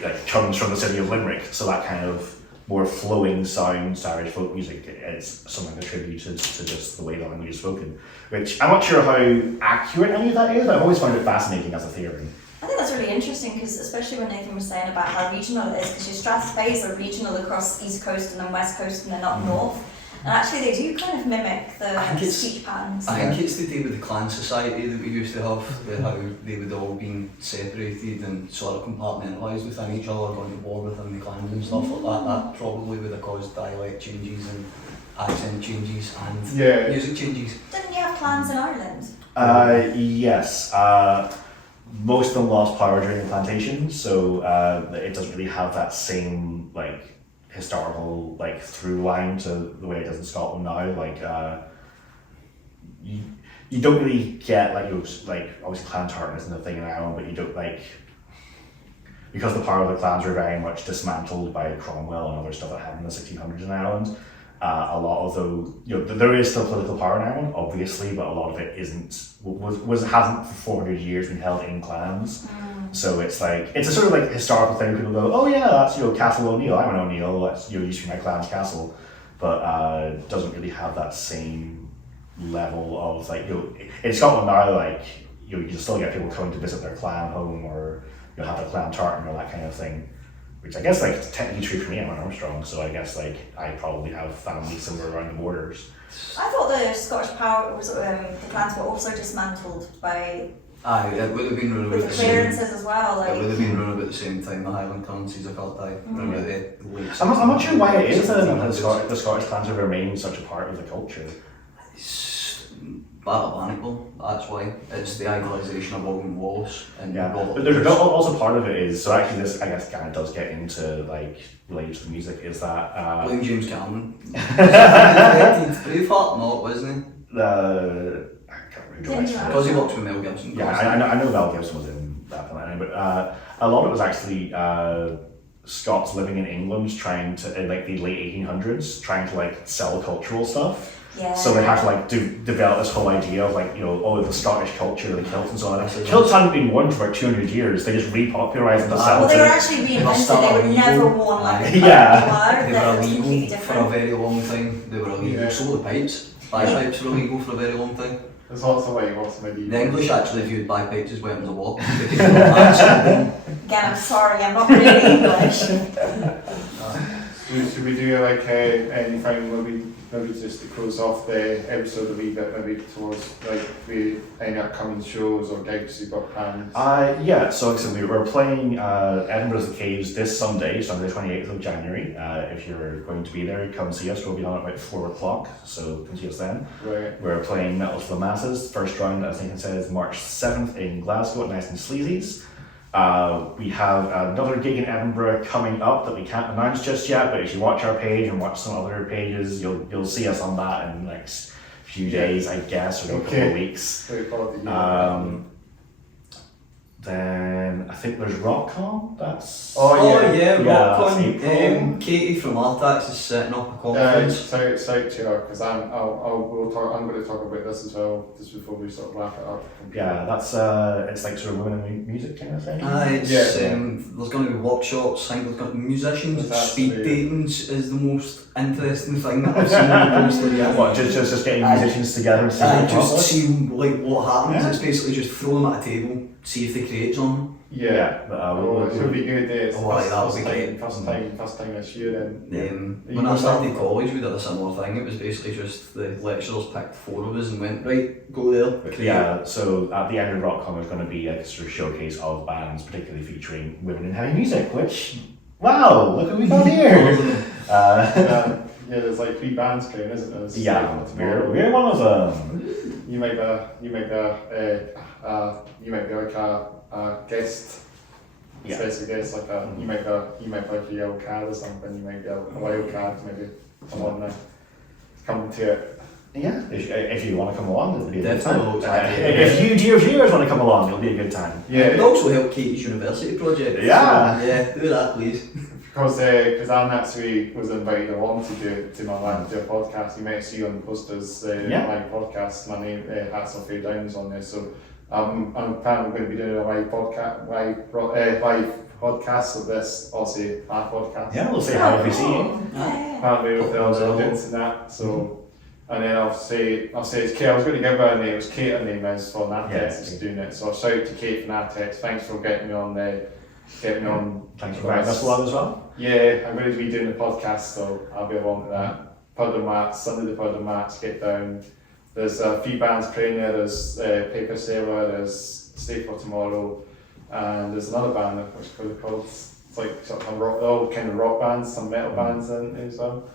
like comes from the city of Limerick, so that kind of more flowing sound to Irish folk music is something attributed to just the way the language is spoken, which I'm not sure how accurate any of that is, but I've always found it fascinating as a theory. I think that's really interesting, because especially when Nathan was saying about how regional it is, because your Strathspeys are regional across East Coast and then West Coast and then up north, and actually they do kind of mimic the speech patterns. I think it's to do with the clan society that we used to have, how they would all been separated and sort of compartmentalised within each other, going to war within the clans and stuff like that. That probably would have caused dialect changes and accent changes and music changes. Didn't you have clans in Ireland? Yes. Most of them lost power during the plantation, so it doesn't really have that same like historical like through line to the way it does in Scotland now. Like you don't really get like obviously clan tartan isn't a thing in Ireland, but you don't like, because the power of the clans were very much dismantled by Cromwell and other stuff that happened in the 1600s in Ireland. A lot of there is still political power in Ireland, obviously, but a lot of it hasn't for 400 years been held in clans. So it's like, it's a sort of like historical thing. People go, oh yeah, that's Castle O'Neill. I'm an O'Neill. That's used to be my clan's castle, but doesn't really have that same level of like in Scotland now. Like you can still get people coming to visit their clan home, or have a clan tartan or that kind of thing. Which I guess like technically true for me. I'm an Armstrong, so I guess like I probably have family somewhere around the borders. I thought the Scottish power was the clans were also dismantled by. It would have been run about the clearances as well. Like, it would have been run about the same time the Highland currencies occurred. I'm not sure why it is that the Scottish clans have remained such a part of the culture. It's Baronical, that's why. It's the idolisation of William Wallace. But there's also part of it is, so actually this I guess kind of does get into like related to the music, is that William James Cameron. Braveheart, no, wasn't he? I can't remember. Because he worked with Mel Gibson. Yeah, I know Mel Gibson was in that film, but a lot of it was actually Scots living in England trying to, in like the late 1800s, trying to like sell cultural stuff. Yeah. So they had to like develop this whole idea of like, the Scottish culture, the kilts and so on. Kilts hadn't been worn for about 200 years. They just repopularized them to sell. Well, they were actually reinvented. They were never worn like They were illegal illegal for a very long time. They were illegal. So were the pipes. Bagpipes were illegal for a very long time. There's lots of medieval. The English actually viewed bagpipes as weapons of war. Again, I'm sorry, I'm not really English. Should we do like anything maybe just to close off the episode a wee bit, maybe towards like any upcoming shows or gigs you've got planned? So like I said, we're playing Edinburgh's The Caves this Sunday the 28th of January. If you're going to be there, come see us. We'll be on at about 4 o'clock, so come see us then. Right. We're playing Metal to the Masses. First round, I think it says March 7th in Glasgow at Nice and Sleazy's. We have another gig in Edinburgh coming up that we can't announce just yet, but if you watch our page and watch some other pages, you'll see us on that in the next few days, I guess, or a couple of weeks. Then I think there's Rock.Con. That's Rock.Con. Katie from Outtakes is setting up a conference. Shout to her, because I'm going to talk about this as well just before we sort of wrap it up. Yeah, that's it's like sort of women in music kind of thing. There's going to be workshops. I think there's going to be musicians. Speed datings is the most interesting thing that I've seen. What, just getting musicians together and just see like what happens. It's basically just throw them at a table, see if they create something. Yeah. But, It would be good. It's Oh, right, that would be great. First time this year. Then When I started college, we did a similar thing. It was basically just the lecturers picked 4 of us and went, right, go there. create. yeah, so at the end of Rock.Con there's going to be a sort of showcase of bands, particularly featuring women in heavy music, which, wow, look what we got here! Yeah, there's like 3 bands playing, isn't there? There's Yeah, like we're one of them. You might be like a guest. Yeah. Special guest, like you might be like a yellow card or something. You might be a wild card, maybe someone come to it. Yeah, if you want to come along, it'll be a good Definitely. time. If you, dear viewers, want to come along, it'll be a good time. It would also help Katie's university project. Yeah. So, yeah, do that, please. Because Anne actually was invited along to do my podcast. You might see on the posters my podcast. My name Hats Off Your Downs on there. So I'm planning going to be doing a live podcast of this, also our podcast. Yeah, we'll say hi if we see you. Apparently with the audience and that. So. And then I'll say it's Kate. I was going to give her a name. It was Kate. Her name is for Outtakes that's doing it. So shout out to Kate from Outtakes. Thanks for getting me on there. Thanks for inviting us along as well. Yeah, I'm going to be doing the podcast, so I'll be along to that. Puddle Mats, Sunday the Puddle Mats, get down. There's a few bands playing there. There's Paper Sailor. There's Stay for Tomorrow, and there's another band which is called. It's like sort of rock, all kind of rock bands, some metal bands in there as well.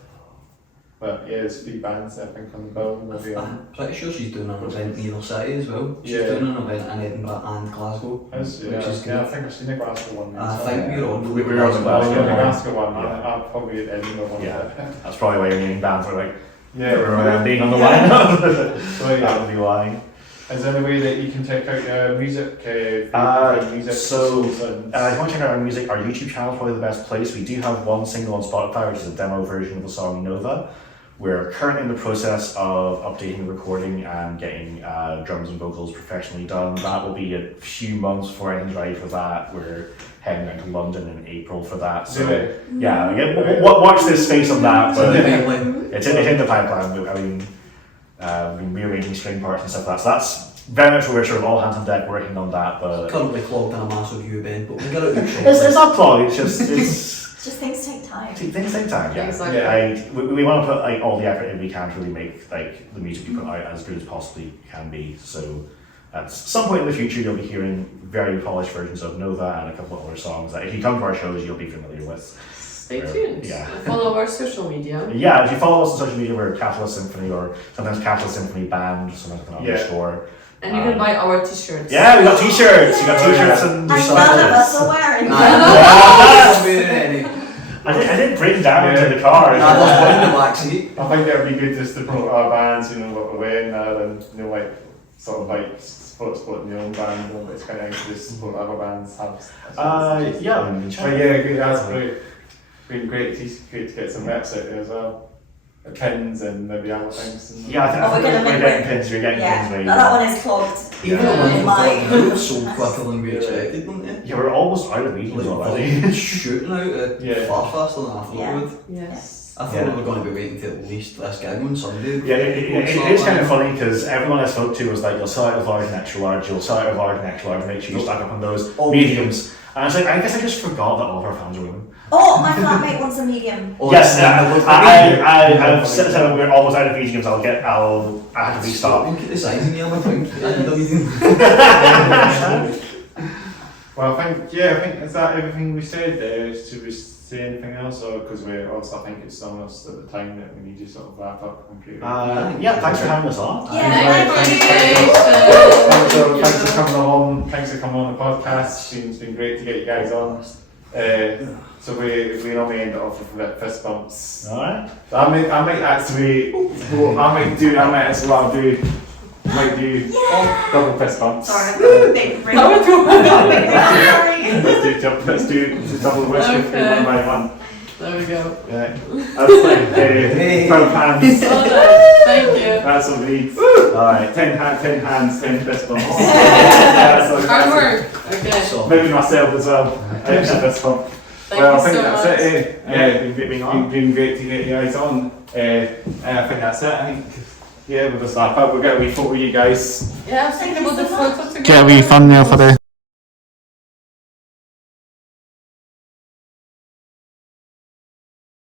But yeah, there's 3 bands I think on the bill. Maybe I'm pretty sure she's doing an event in either city as well. She's doing an event in Edinburgh and Glasgow. Which is good. I think I've seen the Glasgow one. I think we're on. We're on the Glasgow one. Yeah. I'll probably at the Edinburgh one. Yeah, that's probably why your main bands are like, yeah, being on the lineup. So yeah. That would be why. Is there any way that you can check out your music? Music So, if you want to check out our music, our YouTube channel is probably the best place. We do have one single on Spotify, which is a demo version of the song Nova. We're currently in the process of updating the recording and getting drums and vocals professionally done. That will be a few months before anything's ready for that. We're heading down to London in April for that. So watch this space on that. But it's in the pipeline. I mean, we've been rearranging string parts and stuff like that. So that's very much where we're sort of all hands on deck working on that. But Currently clogged in a massive U-bend, but we'll get it it's not clogged. It's Just things take time. Things take time, yeah. Exactly. We want to put like all the effort in we can to really make like the music we put out as good as possibly can be. So at some point in the future you'll be hearing very polished versions of Nova and a couple of other songs that if you come to our shows you'll be familiar with. Stay tuned. Yeah. Follow our social media. Yeah, if you follow us on social media, we're Catalyst Symphony or sometimes Catalyst Symphony Band, sometimes an underscore. And you can buy our t-shirts. Yeah, we got t-shirts. You got t-shirts and None of us are wearing them. I didn't bring down into the car. I think it would be good just to promote our bands, what we're wearing there, and like sort of like supporting your own band. But it's kind of nice to just support other bands. Yeah, good. That's great. Been great to get some reps out there as well. Pins and maybe other things. Yeah, I think we're getting pins. We're getting pins ready. That one is clogged. Even the ones we thought were so quicker than we expected, weren't they? Yeah, we're almost out of mediums already. Like shooting out far faster than I thought we would. Yes. I thought we were going to be waiting to at least this gig on Sunday. Yeah, it is kind of funny because everyone I spoke to was like, you'll sell out of large and extra large, you'll sell out of large and extra large, make sure you stack up on those mediums. And I was like, I guess I just forgot that all of our fans were women. Oh, my flatmate wants a medium. Yes, I've said that we're almost out of mediums. I have to restock. Look at the size in here, I think. I need a medium. Well, I think is that everything we said there? Should we say anything else, or because we're also I think it's almost at the time that we need to sort of wrap up completely. Yeah, thanks for having us on. Yeah, Thanks for coming along. Thanks for coming on the podcast. It's been great to get you guys on. So we normally end it off with fist bumps. Alright. I might actually double fist bumps. Sorry, big ring. Let's do double wish one by one. There we go. Yeah. That's like 12 hands. Thank you. That's what we need. Alright, 10 hands, 10 fist bumps. Hard work. Okay. Maybe myself as well. Extra fist bump. Thank I think you so that's much. it. It's been great to get you guys on. And I think that's it. I think we'll just wrap up. We'll get a wee photo of you guys. Yeah, I was thinking about the photo together. Get a wee thumbnail for the